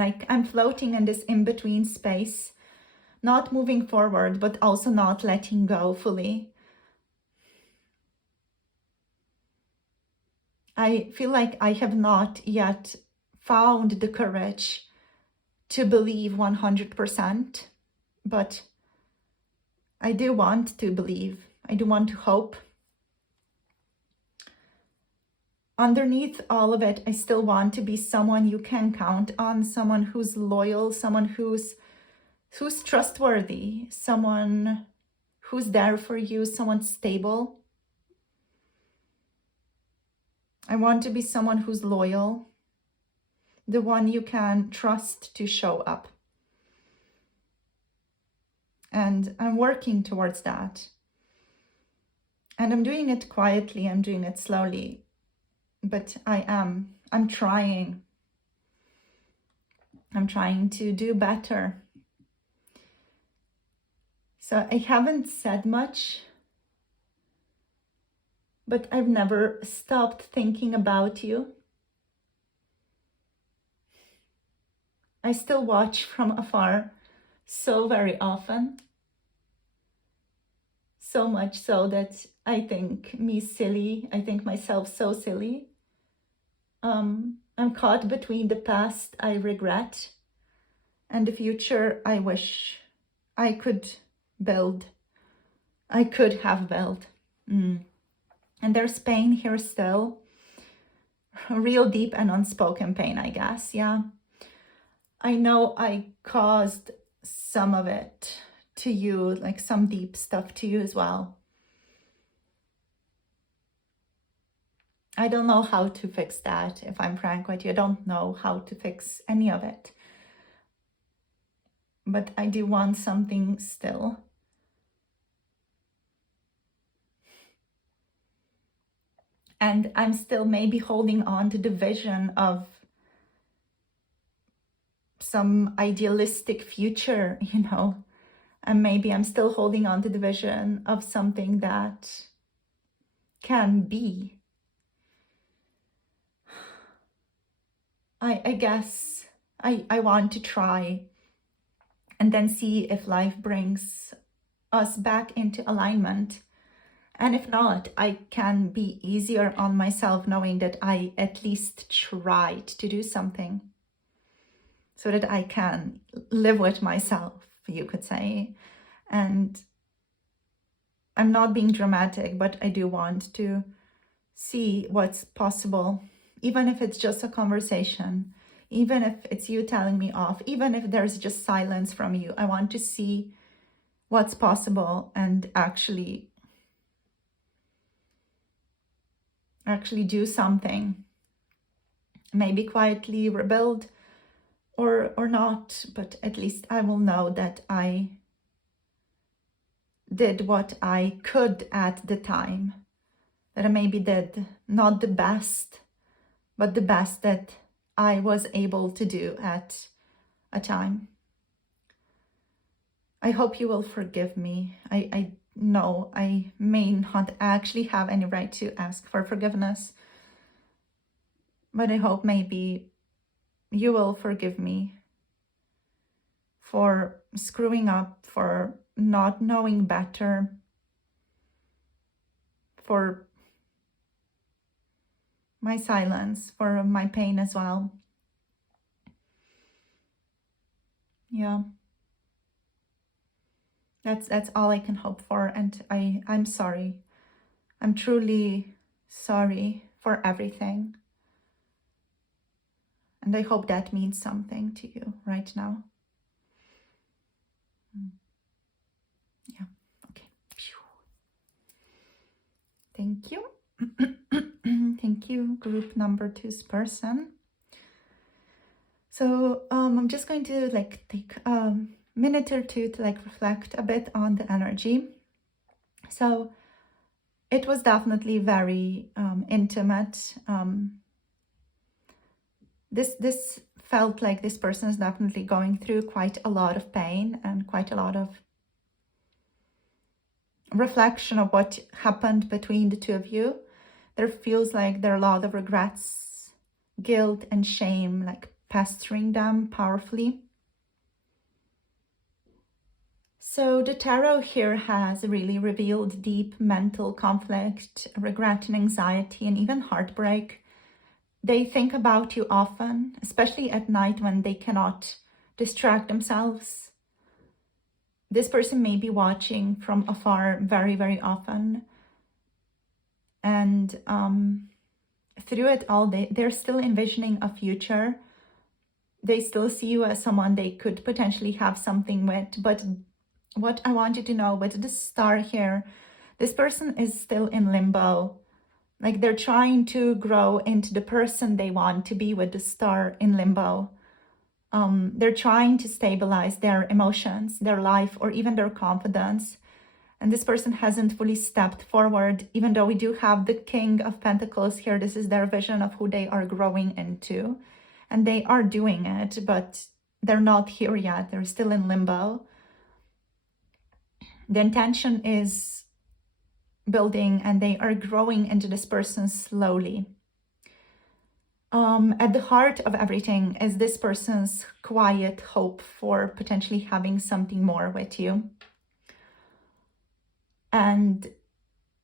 Like I'm floating in this in-between space, not moving forward, but also not letting go fully. I feel like I have not yet found the courage to believe 100%, but I do want to believe. I do want to hope. Underneath all of it, I still want to be someone you can count on, someone who's loyal, someone who's trustworthy, someone who's there for you, someone stable. I want to be someone who's loyal, the one you can trust to show up. And I'm working towards that. And I'm doing it quietly, I'm doing it slowly, but I'm trying. I'm trying to do better. So I haven't said much, but I've never stopped thinking about you. I still watch from afar so very often. So much so that I think me silly. I think myself so silly. I'm caught between the past I regret and the future I wish I could build. I could have built. And there's pain here still. Real deep and unspoken pain, I guess. Yeah. I know I caused some of it to you, like some deep stuff to you as well. I don't know how to fix that, if I'm frank with you. I don't know how to fix any of it. But I do want something still. And I'm still maybe holding on to the vision of some idealistic future, you know. And maybe I'm still holding on to the vision of something that can be. I guess I want to try and then see if life brings us back into alignment. And if not, I can be easier on myself knowing that I at least tried to do something so that I can live with myself, you could say. And I'm not being dramatic, but I do want to see what's possible, even if it's just a conversation, even if it's you telling me off, even if there's just silence from you. I want to see what's possible and actually do something. Maybe quietly rebuild or not, but at least I will know that I did what I could at the time. That I maybe did not the best, but the best that I was able to do at a time. I hope you will forgive me. I know I may not actually have any right to ask for forgiveness, but I hope maybe you will forgive me for screwing up, for not knowing better, for my silence, for my pain as well. Yeah. That's all I can hope for, and I'm sorry. I'm truly sorry for everything. And I hope that means something to you right now. Yeah, okay. Thank you. Thank you, group number 2's person. So I'm just going to take a minute or two to reflect a bit on the energy. So it was definitely very intimate. This felt like this person is definitely going through quite a lot of pain and quite a lot of reflection of what happened between the two of you. There feels like there are a lot of regrets, guilt and shame, like pestering them powerfully. So the tarot here has really revealed deep mental conflict, regret and anxiety, and even heartbreak. They think about you often, especially at night when they cannot distract themselves. This person may be watching from afar very, very often. And through it all, they're still envisioning a future. They still see you as someone they could potentially have something with. But what I want you to know with the star here, this person is still in limbo. Like they're trying to grow into the person they want to be with the star in limbo. They're trying to stabilize their emotions, their life, or even their confidence. And this person hasn't fully stepped forward, even though we do have the King of Pentacles here. This is their vision of who they are growing into. And they are doing it, but they're not here yet. They're still in limbo. The intention is building and they are growing into this person slowly. At the heart of everything is this person's quiet hope for potentially having something more with you. And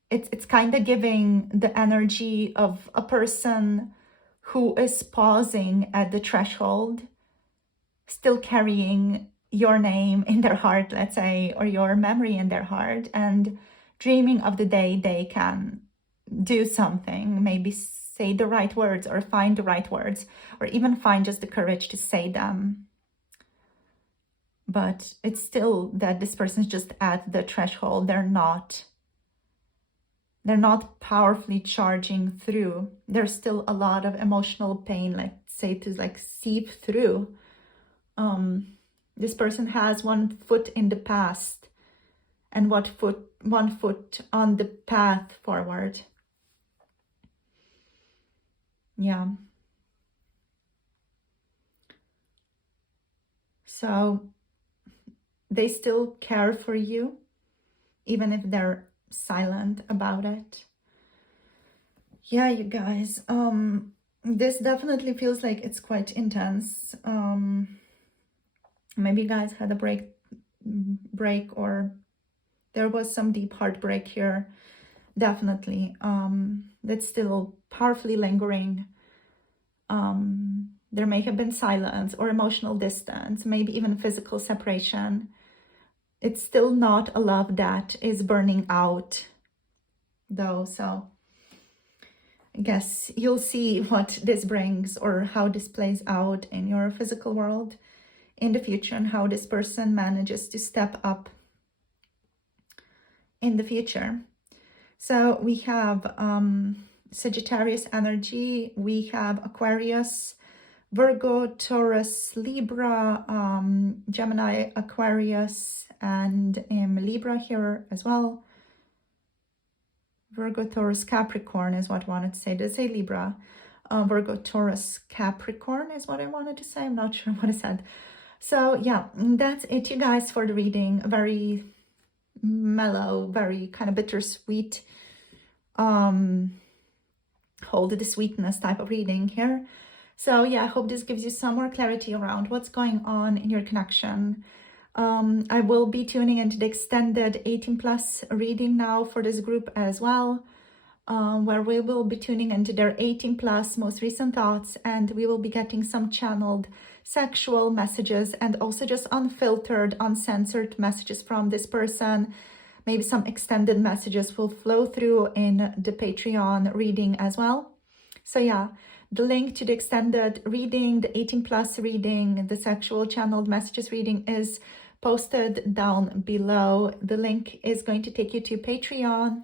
it's kind of giving the energy of a person who is pausing at the threshold, still carrying your name in their heart, let's say, or your memory in their heart, and dreaming of the day they can do something, maybe say the right words or find the right words, or even find just the courage to say them. But it's still that this person's just at the threshold. They're not powerfully charging through. There's still a lot of emotional pain, like say, to like seep through. This person has one foot in the past and one foot on the path forward. Yeah. So they still care for you, even if they're silent about it. Yeah, you guys, this definitely feels like it's quite intense. Maybe you guys had a break, or there was some deep heartbreak here. Definitely. That's still powerfully lingering. There may have been silence or emotional distance, maybe even physical separation. It's still not a love that is burning out, though. So I guess you'll see what this brings or how this plays out in your physical world in the future, and how this person manages to step up in the future. So we have Sagittarius energy, we have Aquarius, Virgo, Taurus, Libra, Gemini, Aquarius, and Libra here as well. Virgo, Taurus, Capricorn is what I wanted to say. Did I say Libra? Virgo, Taurus, Capricorn is what I wanted to say. I'm not sure what I said. So yeah, that's it, you guys, for the reading. Very mellow, very kind of bittersweet, hold the sweetness type of reading here. So yeah, I hope this gives you some more clarity around what's going on in your connection. I will be tuning into the extended 18+ reading now for this group as well, where we will be tuning into their 18+ most recent thoughts, and we will be getting some channeled sexual messages and also just unfiltered, uncensored messages from this person. Maybe some extended messages will flow through in the Patreon reading as well. So yeah, the link to the extended reading, the 18+ reading, the sexual channeled messages reading is posted down below. The link is going to take you to Patreon.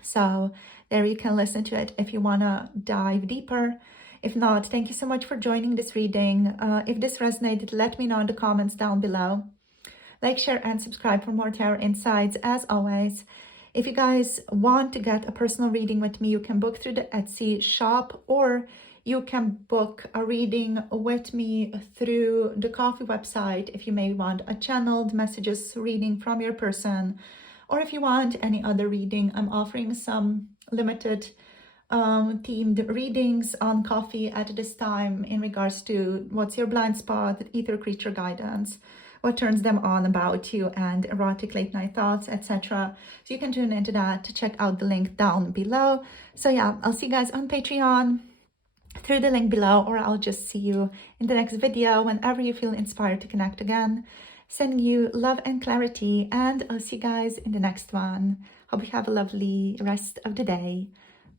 So there you can listen to it if you want to dive deeper. If not, thank you so much for joining this reading. If this resonated, let me know in the comments down below. Like, share, and subscribe for more tarot insights. As always, if you guys want to get a personal reading with me, you can book through the Etsy shop, or you can book a reading with me through the Coffee website if you may want a channeled messages reading from your person, or if you want any other reading. I'm offering some limited themed readings on coffee at this time in regards to what's your blind spot, ether creature guidance, what turns them on about you, and erotic late night thoughts, etc. So you can tune into that to check out the link down below. So yeah, I'll see you guys on Patreon through the link below, or I'll just see you in the next video whenever you feel inspired to connect again. Sending you love and clarity, and I'll see you guys in the next one. Hope you have a lovely rest of the day.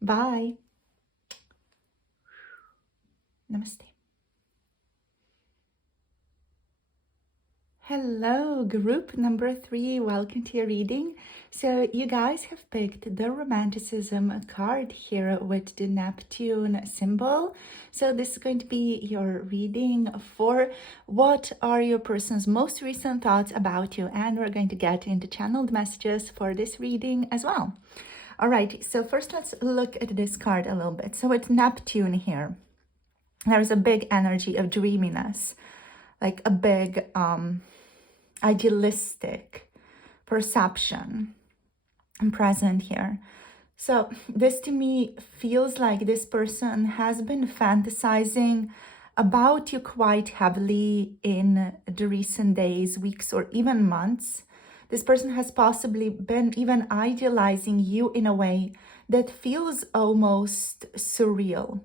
Bye. Namaste. Hello, group number 3. Welcome to your reading. So you guys have picked the Romanticism card here with the Neptune symbol. So this is going to be your reading for what are your person's most recent thoughts about you. And we're going to get into channeled messages for this reading as well. All right, so first let's look at this card a little bit. So it's Neptune here. There's a big energy of dreaminess, like a big idealistic perception present here. So this to me feels like this person has been fantasizing about you quite heavily in the recent days, weeks, or even months. This person has possibly been even idealizing you in a way that feels almost surreal.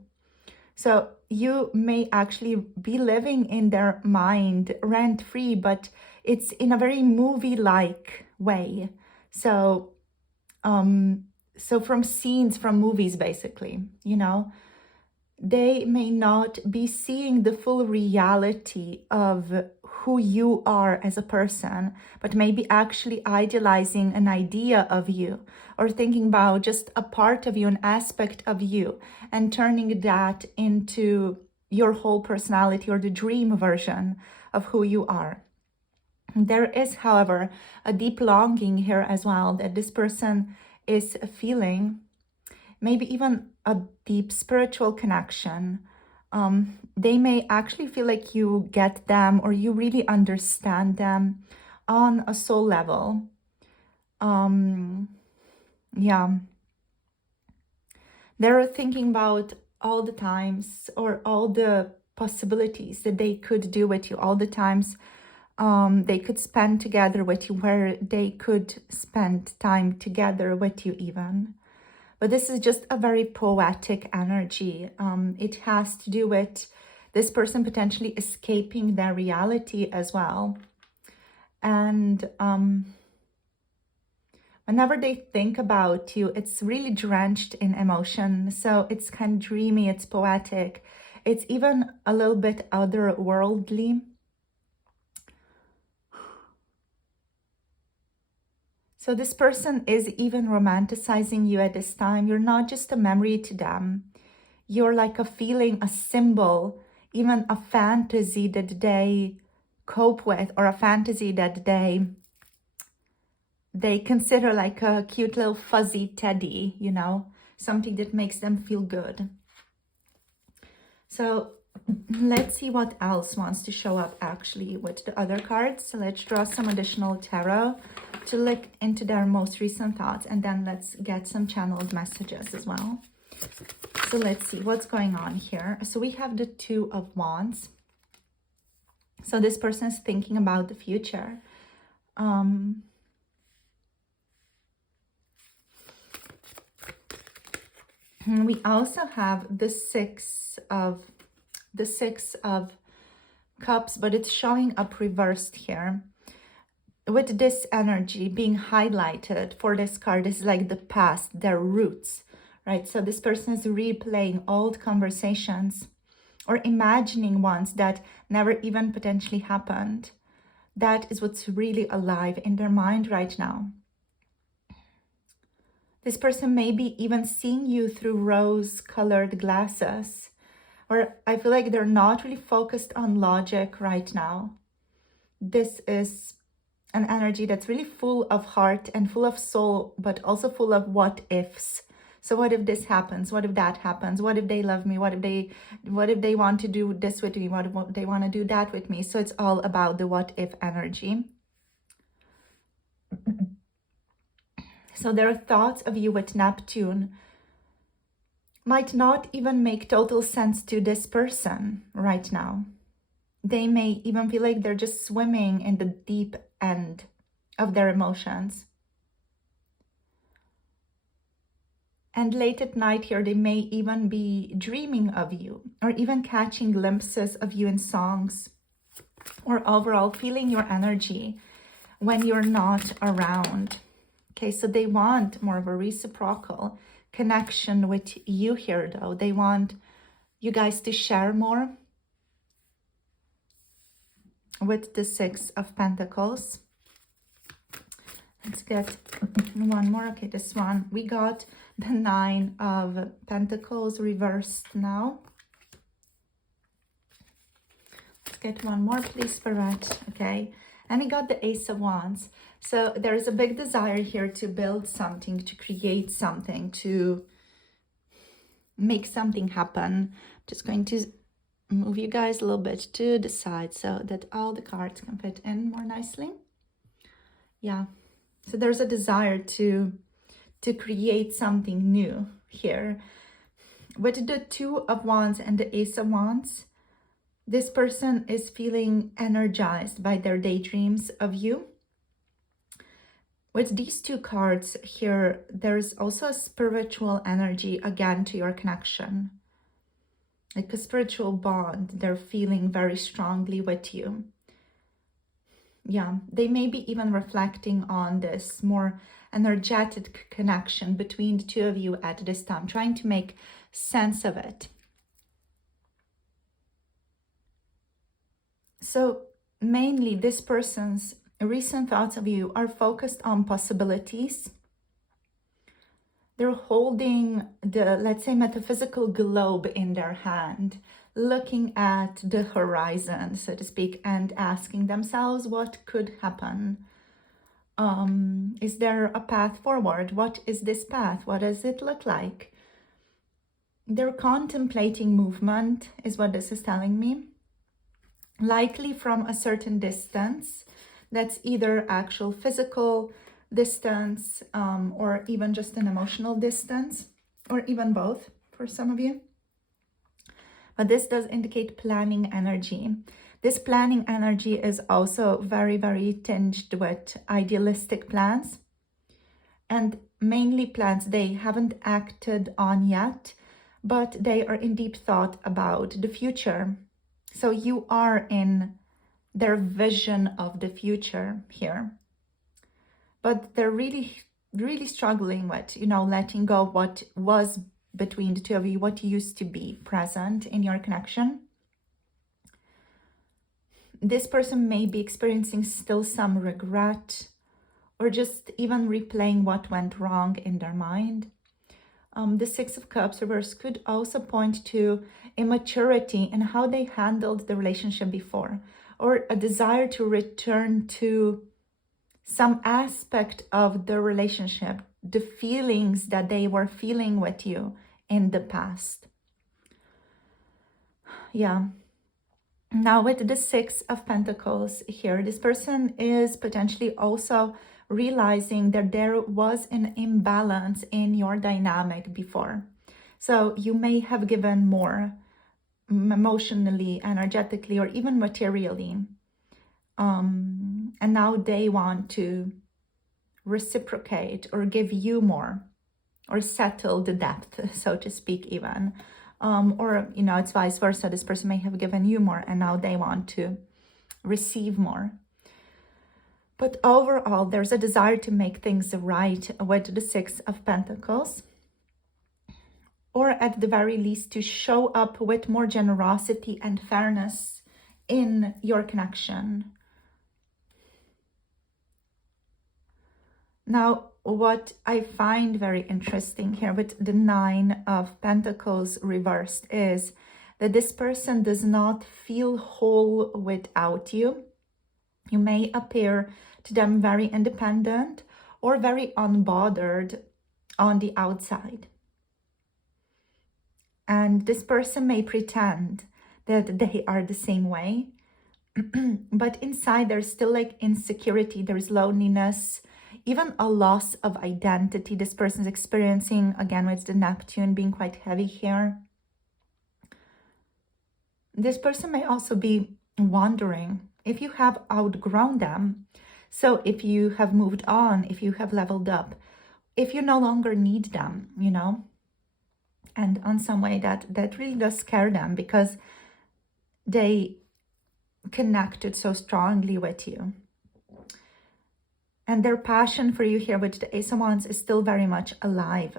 So you may actually be living in their mind rent-free, but it's in a very movie-like way. So, so from scenes from movies, basically, you know, they may not be seeing the full reality of who you are as a person, but maybe actually idealizing an idea of you, or thinking about just a part of you, an aspect of you, and turning that into your whole personality or the dream version of who you are. There is, however, a deep longing here as well that this person is feeling, maybe even a deep spiritual connection. They may actually feel like you get them, or you really understand them on a soul level. Yeah. They're thinking about all the times or all the possibilities that they could do with you, all the times they could spend together with you, where they could spend time together with you even. But this is just a very poetic energy. It has to do with this person potentially escaping their reality as well. And whenever they think about you, it's really drenched in emotion. So it's kind of dreamy, it's poetic. It's even a little bit otherworldly. So this person is even romanticizing you at this time. You're not just a memory to them. You're like a feeling, a symbol, even a fantasy that they cope with, or a fantasy that they consider like a cute little fuzzy teddy, you know, something that makes them feel good. So let's see what else wants to show up actually with the other cards. So let's draw some additional tarot to look into their most recent thoughts, and then let's get some channeled messages as well. So let's see what's going on here. So we have the Two of Wands. So this person is thinking about the future. We also have the Six of Cups, but it's showing up reversed here. With this energy being highlighted for this card is like the past, their roots, right? So this person is replaying old conversations or imagining ones that never even potentially happened. That is what's really alive in their mind right now. This person may be even seeing you through rose-colored glasses, or I feel like they're not really focused on logic right now. This is an energy that's really full of heart and full of soul, but also full of what ifs. So what if this happens? What if that happens? What if they love me? What if they want to do this with me? What if they want to do that with me? So it's all about the what if energy. So there are thoughts of you with Neptune might not even make total sense to this person right now. They may even feel like they're just swimming in the deep end of their emotions. And late at night here, they may even be dreaming of you, or even catching glimpses of you in songs, or overall feeling your energy when you're not around. Okay, so they want more of a reciprocal connection with you here, though. They want you guys to share more with the Six of Pentacles. Let's get one more. Okay, this one. We got the Nine of Pentacles reversed now. Let's get one more, please, Spirit. Okay, and we got the Ace of Wands. So there is a big desire here to build something, to create something, to make something happen. Just going to move you guys a little bit to the side so that all the cards can fit in more nicely. Yeah, so there's a desire to create something new here. With the Two of Wands and the Ace of Wands, this person is feeling energized by their daydreams of you. With these two cards here, there's also a spiritual energy again to your connection. Like a spiritual bond, they're feeling very strongly with you. Yeah, they may be even reflecting on this more energetic connection between the two of you at this time, trying to make sense of it. So mainly this person's recent thoughts of you are focused on possibilities. They're holding the, let's say, metaphysical globe in their hand, looking at the horizon, so to speak, and asking themselves what could happen. Is there a path forward? What is this path? What does it look like? They're contemplating movement, is what this is telling me. Likely from a certain distance. That's either actual physical distance or even just an emotional distance, or even both for some of you. But this does indicate planning energy. This planning energy is also very, very tinged with idealistic plans, and mainly plans they haven't acted on yet, but they are in deep thought about the future. So you are in their vision of the future here. But they're really, really struggling with, letting go of what was between the two of you, what used to be present in your connection. This person may be experiencing still some regret, or just even replaying what went wrong in their mind. The Six of Cups reverse could also point to immaturity in how they handled the relationship before, or a desire to return to some aspect of the relationship, the feelings that they were feeling with you in the past. Yeah. Now with the Six of Pentacles here, this person is potentially also realizing that there was an imbalance in your dynamic before. So you may have given more emotionally, energetically, or even materially. And now they want to reciprocate or give you more, or settle the depth, so to speak, even. Or, it's vice versa. This person may have given you more and now they want to receive more. But overall, there's a desire to make things right with the Six of Pentacles, or at the very least to show up with more generosity and fairness in your connection. Now, what I find very interesting here with the Nine of Pentacles reversed is that this person does not feel whole without you. You may appear to them very independent or very unbothered on the outside. And this person may pretend that they are the same way, but inside there's still like insecurity, there's loneliness, even a loss of identity this person's experiencing, again with the Neptune being quite heavy here. This person may also be wondering if you have outgrown them. So if you have moved on, if you have leveled up, if you no longer need them, you know, and on some way that really does scare them because they connected so strongly with you. And their passion for you here with the Ace of Wands is still very much alive.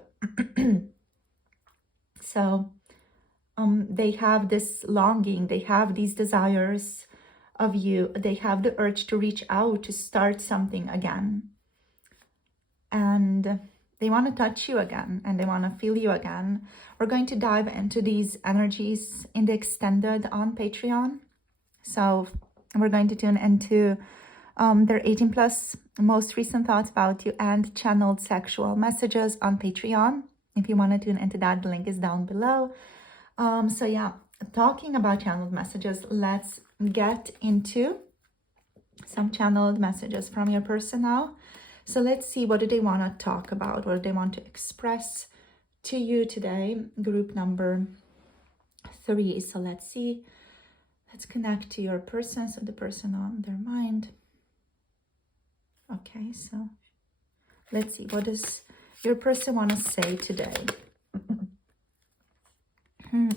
So they have this longing, they have these desires of you, they have the urge to reach out, to start something again. And they want to touch you again, and they want to feel you again. We're going to dive into these energies in the extended on Patreon. So we're going to tune into their 18 plus most recent thoughts about you and channeled sexual messages on Patreon. If you want to tune into that, the link is down below. So yeah, talking about channeled messages, let's get into some channeled messages from your person now. So let's see, what do they want to talk about? What do they want to express to you today? Group number 3. So let's see. Let's connect to your person, so the person on their mind. Okay, so let's see. What does your person want to say today?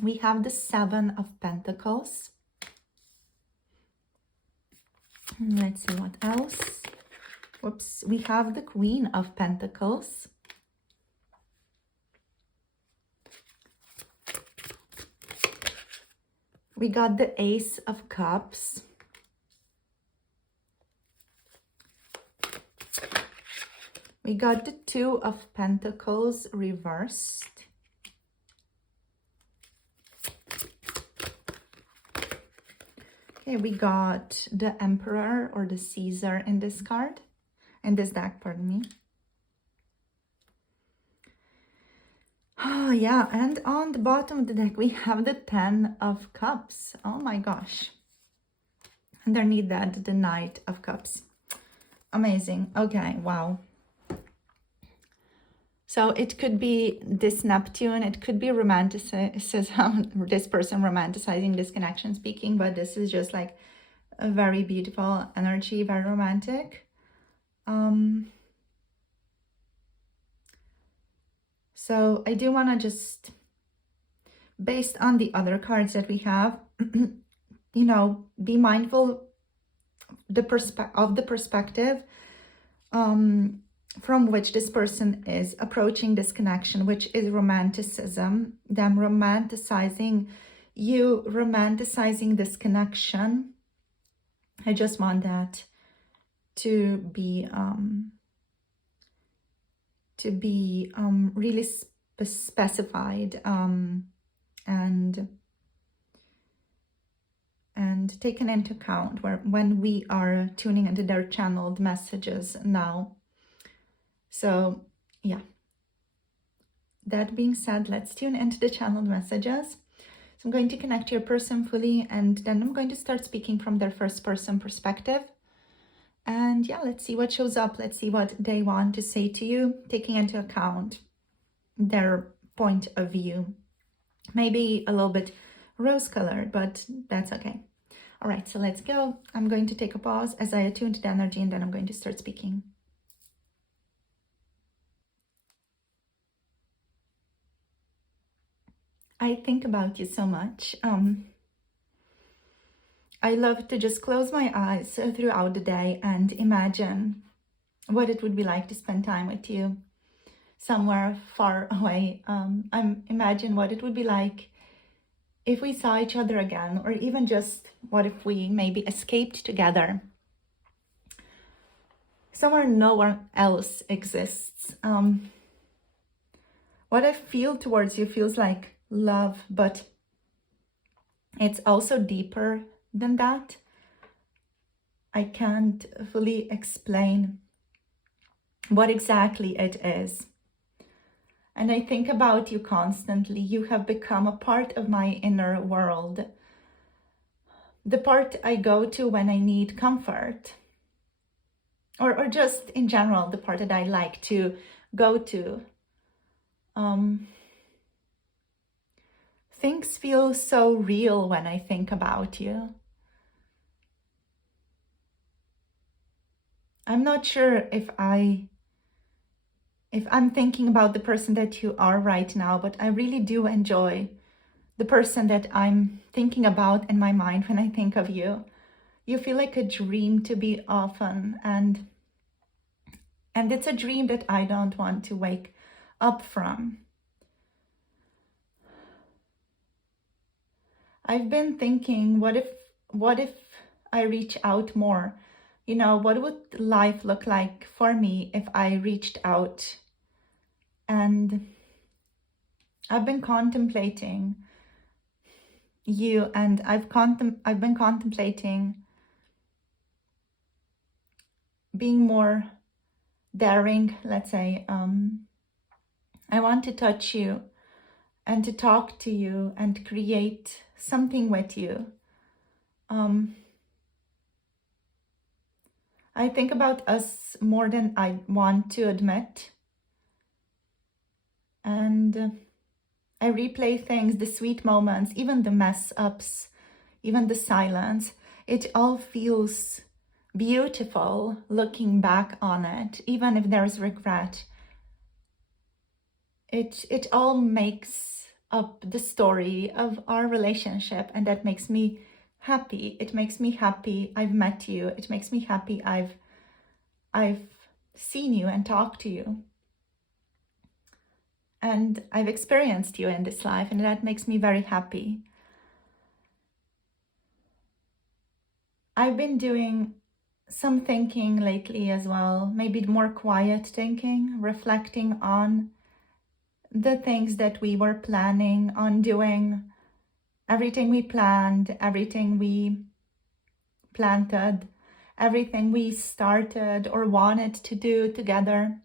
We have the 7 of Pentacles. Let's see what else. Whoops. We have the Queen of Pentacles. We got the Ace of Cups. We got the 2 of Pentacles reversed. Okay, we got the Emperor or the Caesar in this card, in this deck, pardon me. Oh yeah, and on the bottom of the deck, we have the 10 of Cups. Oh my gosh. Underneath that, the Knight of Cups. Amazing. Okay, wow. So it could be this Neptune, it could be romanticism, this person romanticizing this connection speaking, but this is just like a very beautiful energy, very romantic. So I do want to just, based on the other cards that we have, you know, be mindful of the perspective from which this person is approaching this connection, which is romanticism, them romanticizing you, romanticizing this connection. I just want that to be really specified and taken into account when we are tuning into their channeled messages now. So yeah, that being said, let's tune into the channeled messages. So I'm going to connect to your person fully, and then I'm going to start speaking from their first person perspective. And yeah, let's see what shows up. Let's see what they want to say to you, taking into account their point of view. Maybe a little bit rose-colored, but that's okay. All right, so let's go. I'm going to take a pause as I attune to the energy, and then I'm going to start speaking. I think about you so much. I love to just close my eyes throughout the day and imagine what it would be like to spend time with you somewhere far away. Imagine what it would be like if we saw each other again, or even just what if we maybe escaped together somewhere no one else exists. What I feel towards you feels like love, but it's also deeper than that. I can't fully explain what exactly it is. And I think about you constantly. You have become a part of my inner world. The part I go to when I need comfort. or just in general, the part that I like to go to. Things feel so real when I think about you. I'm not sure if I'm thinking about the person that you are right now, but I really do enjoy the person that I'm thinking about in my mind when I think of you. You feel like a dream to be often, and it's a dream that I don't want to wake up from. I've been thinking, what if I reach out more? You know, what would life look like for me if I reached out? And I've been contemplating you, and I've been contemplating being more daring, let's say. I want to touch you and to talk to you and create something with you. I think about us more than I want to admit. And I replay things, the sweet moments, even the mess ups, even the silence. It all feels beautiful looking back on it, even if there's regret. It all makes up the story of our relationship, and that makes me happy. It makes me happy I've met you. It makes me happy I've seen you and talked to you. And I've experienced you in this life, and that makes me very happy. I've been doing some thinking lately as well, maybe more quiet thinking, reflecting on the things that we were planning on doing, everything we planned, everything we planted, everything we started or wanted to do together.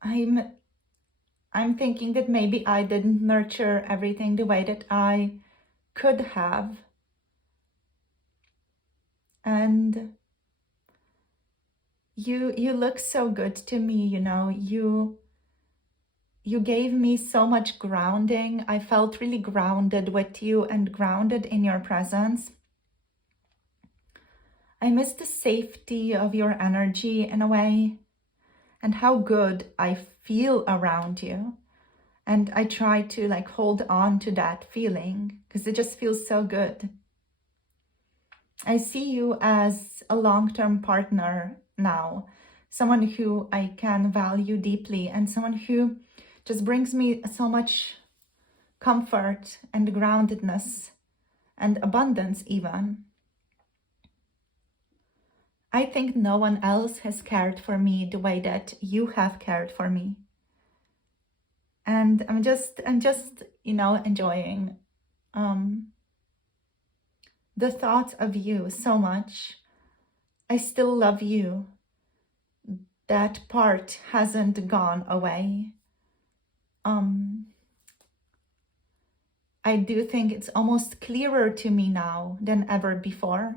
I'm thinking that maybe I didn't nurture everything the way that I could have. And you look so good to me, you know. You gave me so much grounding. I felt really grounded with you and grounded in your presence. I miss the safety of your energy in a way, and how good I feel around you. And I try to like hold on to that feeling because it just feels so good. I see you as a long-term partner now, someone who I can value deeply, and someone who just brings me so much comfort and groundedness and abundance even. I think no one else has cared for me the way that you have cared for me. And I'm just, you know, enjoying the thought of you so much. I still love you. That part hasn't gone away. I do think it's almost clearer to me now than ever before.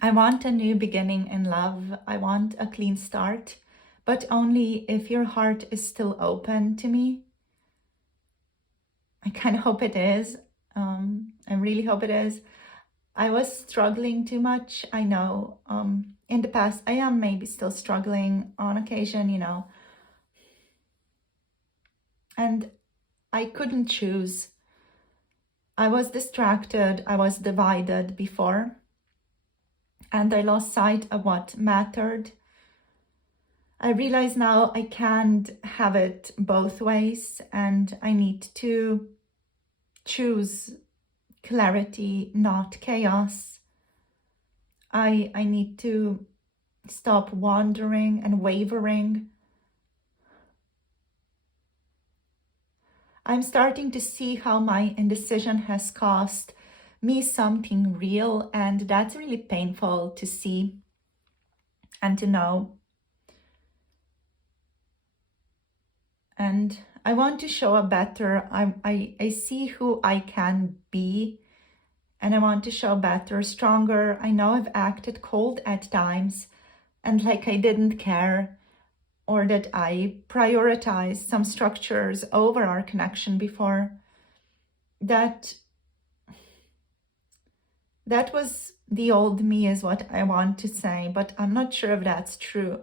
I want a new beginning in love. I want a clean start, but only if your heart is still open to me. I kind of hope it is. I really hope it is. I was struggling too much, I know. In the past, I am maybe still struggling on occasion, you know. And I couldn't choose. I was distracted, I was divided before, and I lost sight of what mattered. I realize now I can't have it both ways, and I need to choose clarity, not chaos. I need to stop wandering and wavering. I'm starting to see how my indecision has cost me something real, and that's really painful to see and to know. And I want to show up better. I see who I can be, and I want to show better, stronger. I know I've acted cold at times and like I didn't care, or that I prioritized some structures over our connection before. That was the old me is what I want to say, but I'm not sure if that's true.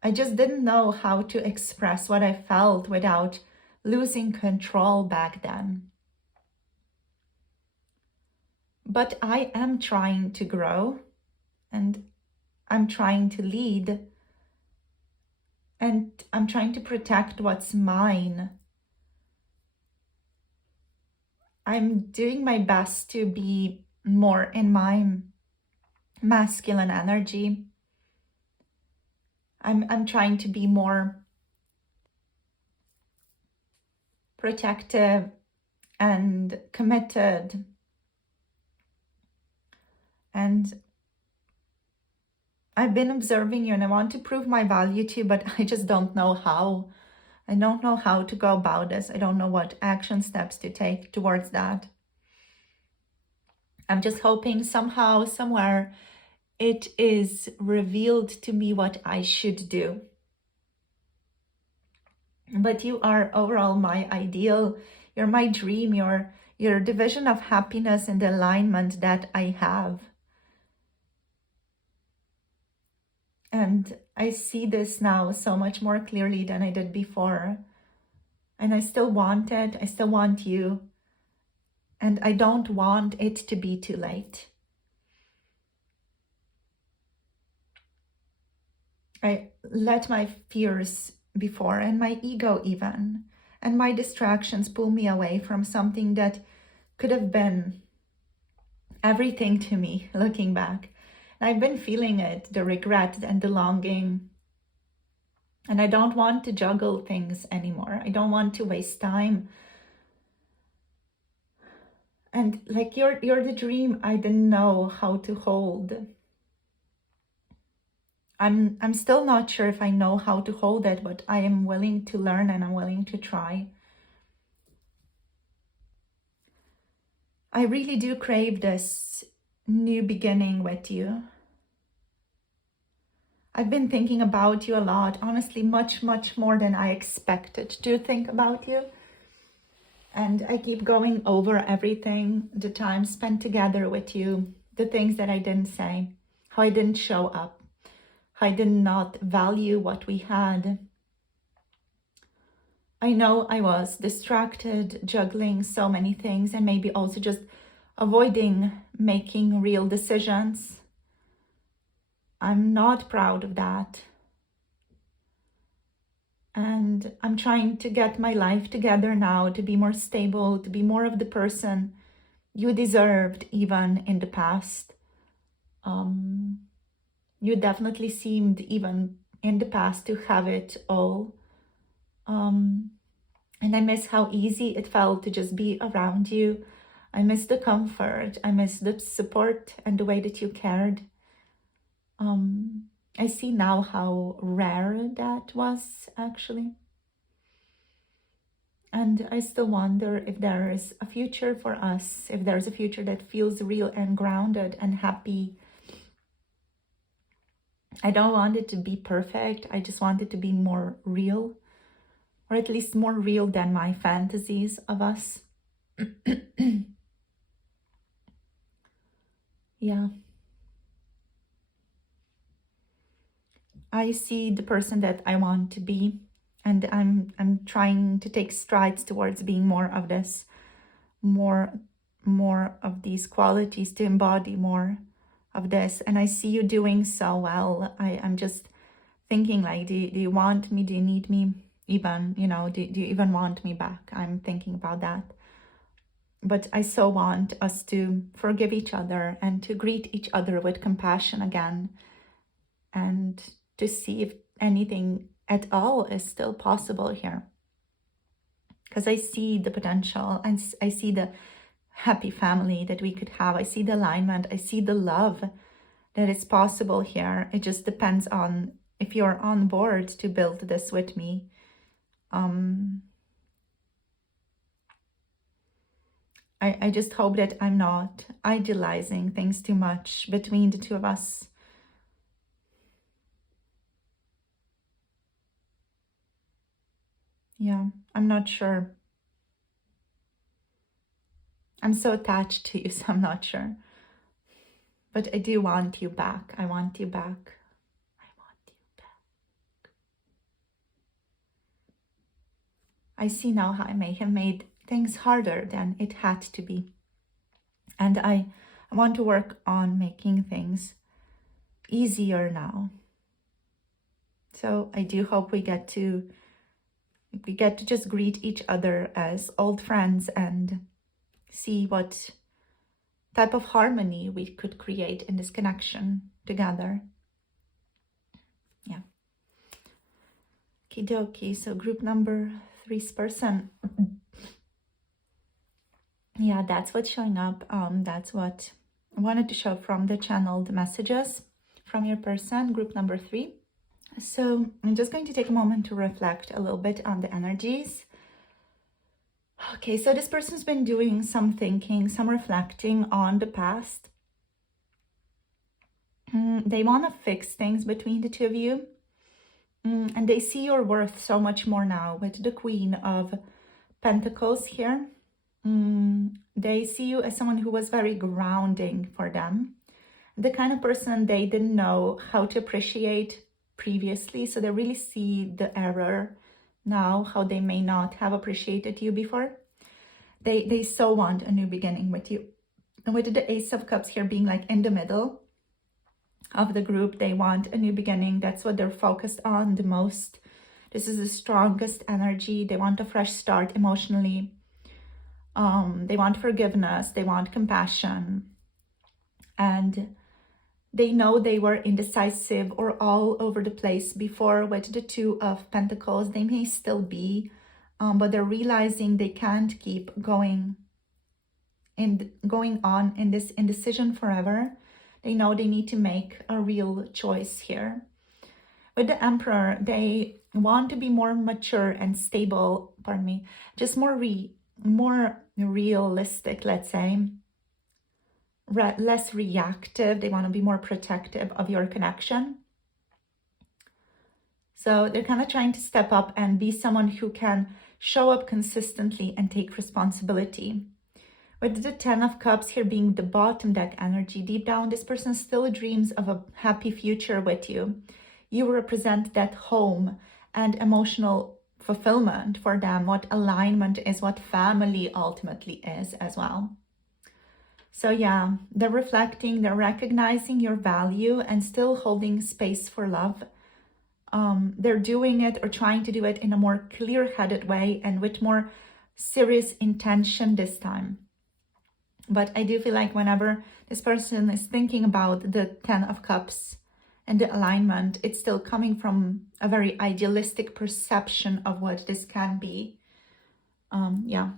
I just didn't know how to express what I felt without losing control back then. But I am trying to grow, and I'm trying to lead, and I'm trying to protect what's mine. I'm doing my best to be more in my masculine energy. I'm trying to be more protective and committed. And I've been observing you and I want to prove my value to you, but I just don't know how. I don't know how to go about this. I don't know what action steps to take towards that. I'm just hoping somehow, somewhere, it is revealed to me what I should do. But you are overall my ideal. You're my dream. You're the vision of happiness and alignment that I have. And I see this now so much more clearly than I did before. And I still want it. I still want you. And I don't want it to be too late. I let my fears before, and my ego even, and my distractions pull me away from something that could have been everything to me looking back. And I've been feeling it, the regret and the longing. And I don't want to juggle things anymore. I don't want to waste time. And like you're the dream I didn't know how to hold. I'm still not sure if I know how to hold it, but I am willing to learn and I'm willing to try. I really do crave this new beginning with you. I've been thinking about you a lot, honestly, much, much more than I expected to think about you. And I keep going over everything, the time spent together with you, the things that I didn't say, how I didn't show up, how I did not value what we had. I know I was distracted, juggling so many things, and maybe also just avoiding making real decisions. I'm not proud of that. And I'm trying to get my life together now, to be more stable, to be more of the person you deserved even in the past. You definitely seemed even in the past to have it all. And I miss how easy it felt to just be around you. I miss the comfort. I miss the support and the way that you cared. I see now how rare that was actually. And I still wonder if there is a future for us, if there's a future that feels real and grounded and happy. I don't want it to be perfect. I just want it to be more real, or at least more real than my fantasies of us. Yeah. I see the person that I want to be, and I'm trying to take strides towards being more of this, more of these qualities, to embody more of this. And I see you doing so well. I'm just thinking like, do you want me? Do you need me? Even, do you even want me back? I'm thinking about that. But I so want us to forgive each other and to greet each other with compassion again, and to see if anything at all is still possible here. Because I see the potential, and I see the happy family that we could have. I see the alignment. I see the love that is possible here. It just depends on if you're on board to build this with me. I just hope that I'm not idealizing things too much between the two of us. Yeah, I'm not sure. I'm so attached to you, so I'm not sure. But I do want you back. I want you back. I want you back. I see now how I may have made things harder than it had to be. And I want to work on making things easier now. So I do hope we get to just greet each other as old friends and see what type of harmony we could create in this connection together. Yeah. Okie dokie. So group number 3's person. Yeah, that's what's showing up. That's what I wanted to show from the channeled messages from your person, group number 3. So I'm just going to take a moment to reflect a little bit on the energies. Okay, so this person's been doing some thinking, some reflecting on the past. They want to fix things between the two of you. And they see your worth so much more now with the Queen of Pentacles here. They see you as someone who was very grounding for them. The kind of person they didn't know how to appreciate previously. So they really see the error now, how they may not have appreciated you before. They so want a new beginning with you. And with the Ace of Cups here being like in the middle of the group, they want a new beginning. That's what they're focused on the most. This is the strongest energy. They want a fresh start emotionally. They want forgiveness. They want compassion. And they know they were indecisive or all over the place before with the Two of Pentacles. They may still be, but they're realizing they can't keep going on in this indecision forever. They know they need to make a real choice here. With the Emperor, they want to be more mature and stable, just more realistic, let's say. Less reactive. They want to be more protective of your connection. So they're kind of trying to step up and be someone who can show up consistently and take responsibility. With the Ten of Cups here being the bottom deck energy, deep down, this person still dreams of a happy future with you. You represent that home and emotional fulfillment for them, what alignment is, what family ultimately is as well. So yeah, they're reflecting, they're recognizing your value and still holding space for love. They're doing it or trying to do it in a more clear-headed way and with more serious intention this time. But I do feel like whenever this person is thinking about the Ten of Cups and the alignment, it's still coming from a very idealistic perception of what this can be. Yeah.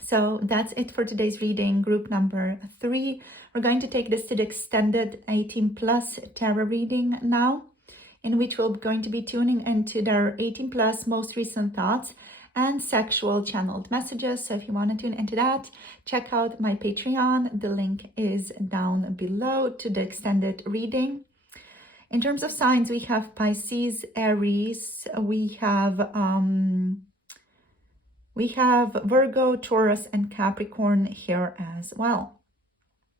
So that's it for today's reading, group number 3. We're going to take this to the extended 18+ tarot reading now, in which we're going to be tuning into their 18+ most recent thoughts and sexual channeled messages. So if you want to tune into that, check out my Patreon. The link is down below to the extended reading. In terms of signs, we have Pisces, Aries, we have Virgo, Taurus, and Capricorn here as well.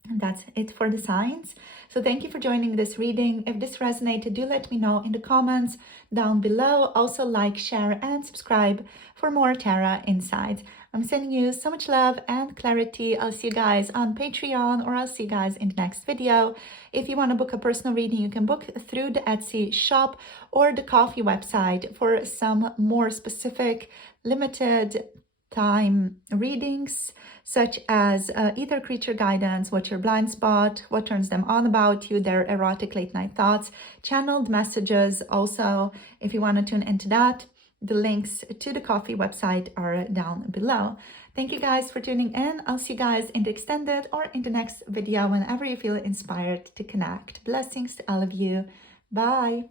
And that's it for the signs. So thank you for joining this reading. If this resonated, do let me know in the comments down below. Also like, share, and subscribe for more tarot insights. I'm sending you so much love and clarity. I'll see you guys on Patreon, or I'll see you guys in the next video. If you want to book a personal reading, you can book through the Etsy shop or the Coffee website for some more specific limited time readings, such as either creature guidance, what's your blind spot, what turns them on about you, their erotic late night thoughts, channeled messages. Also, if you want to tune into that, the links to the Coffee website are down below. Thank you guys for tuning in. I'll see you guys in the extended or in the next video whenever you feel inspired to connect. Blessings to all of you. Bye.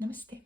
Namaste.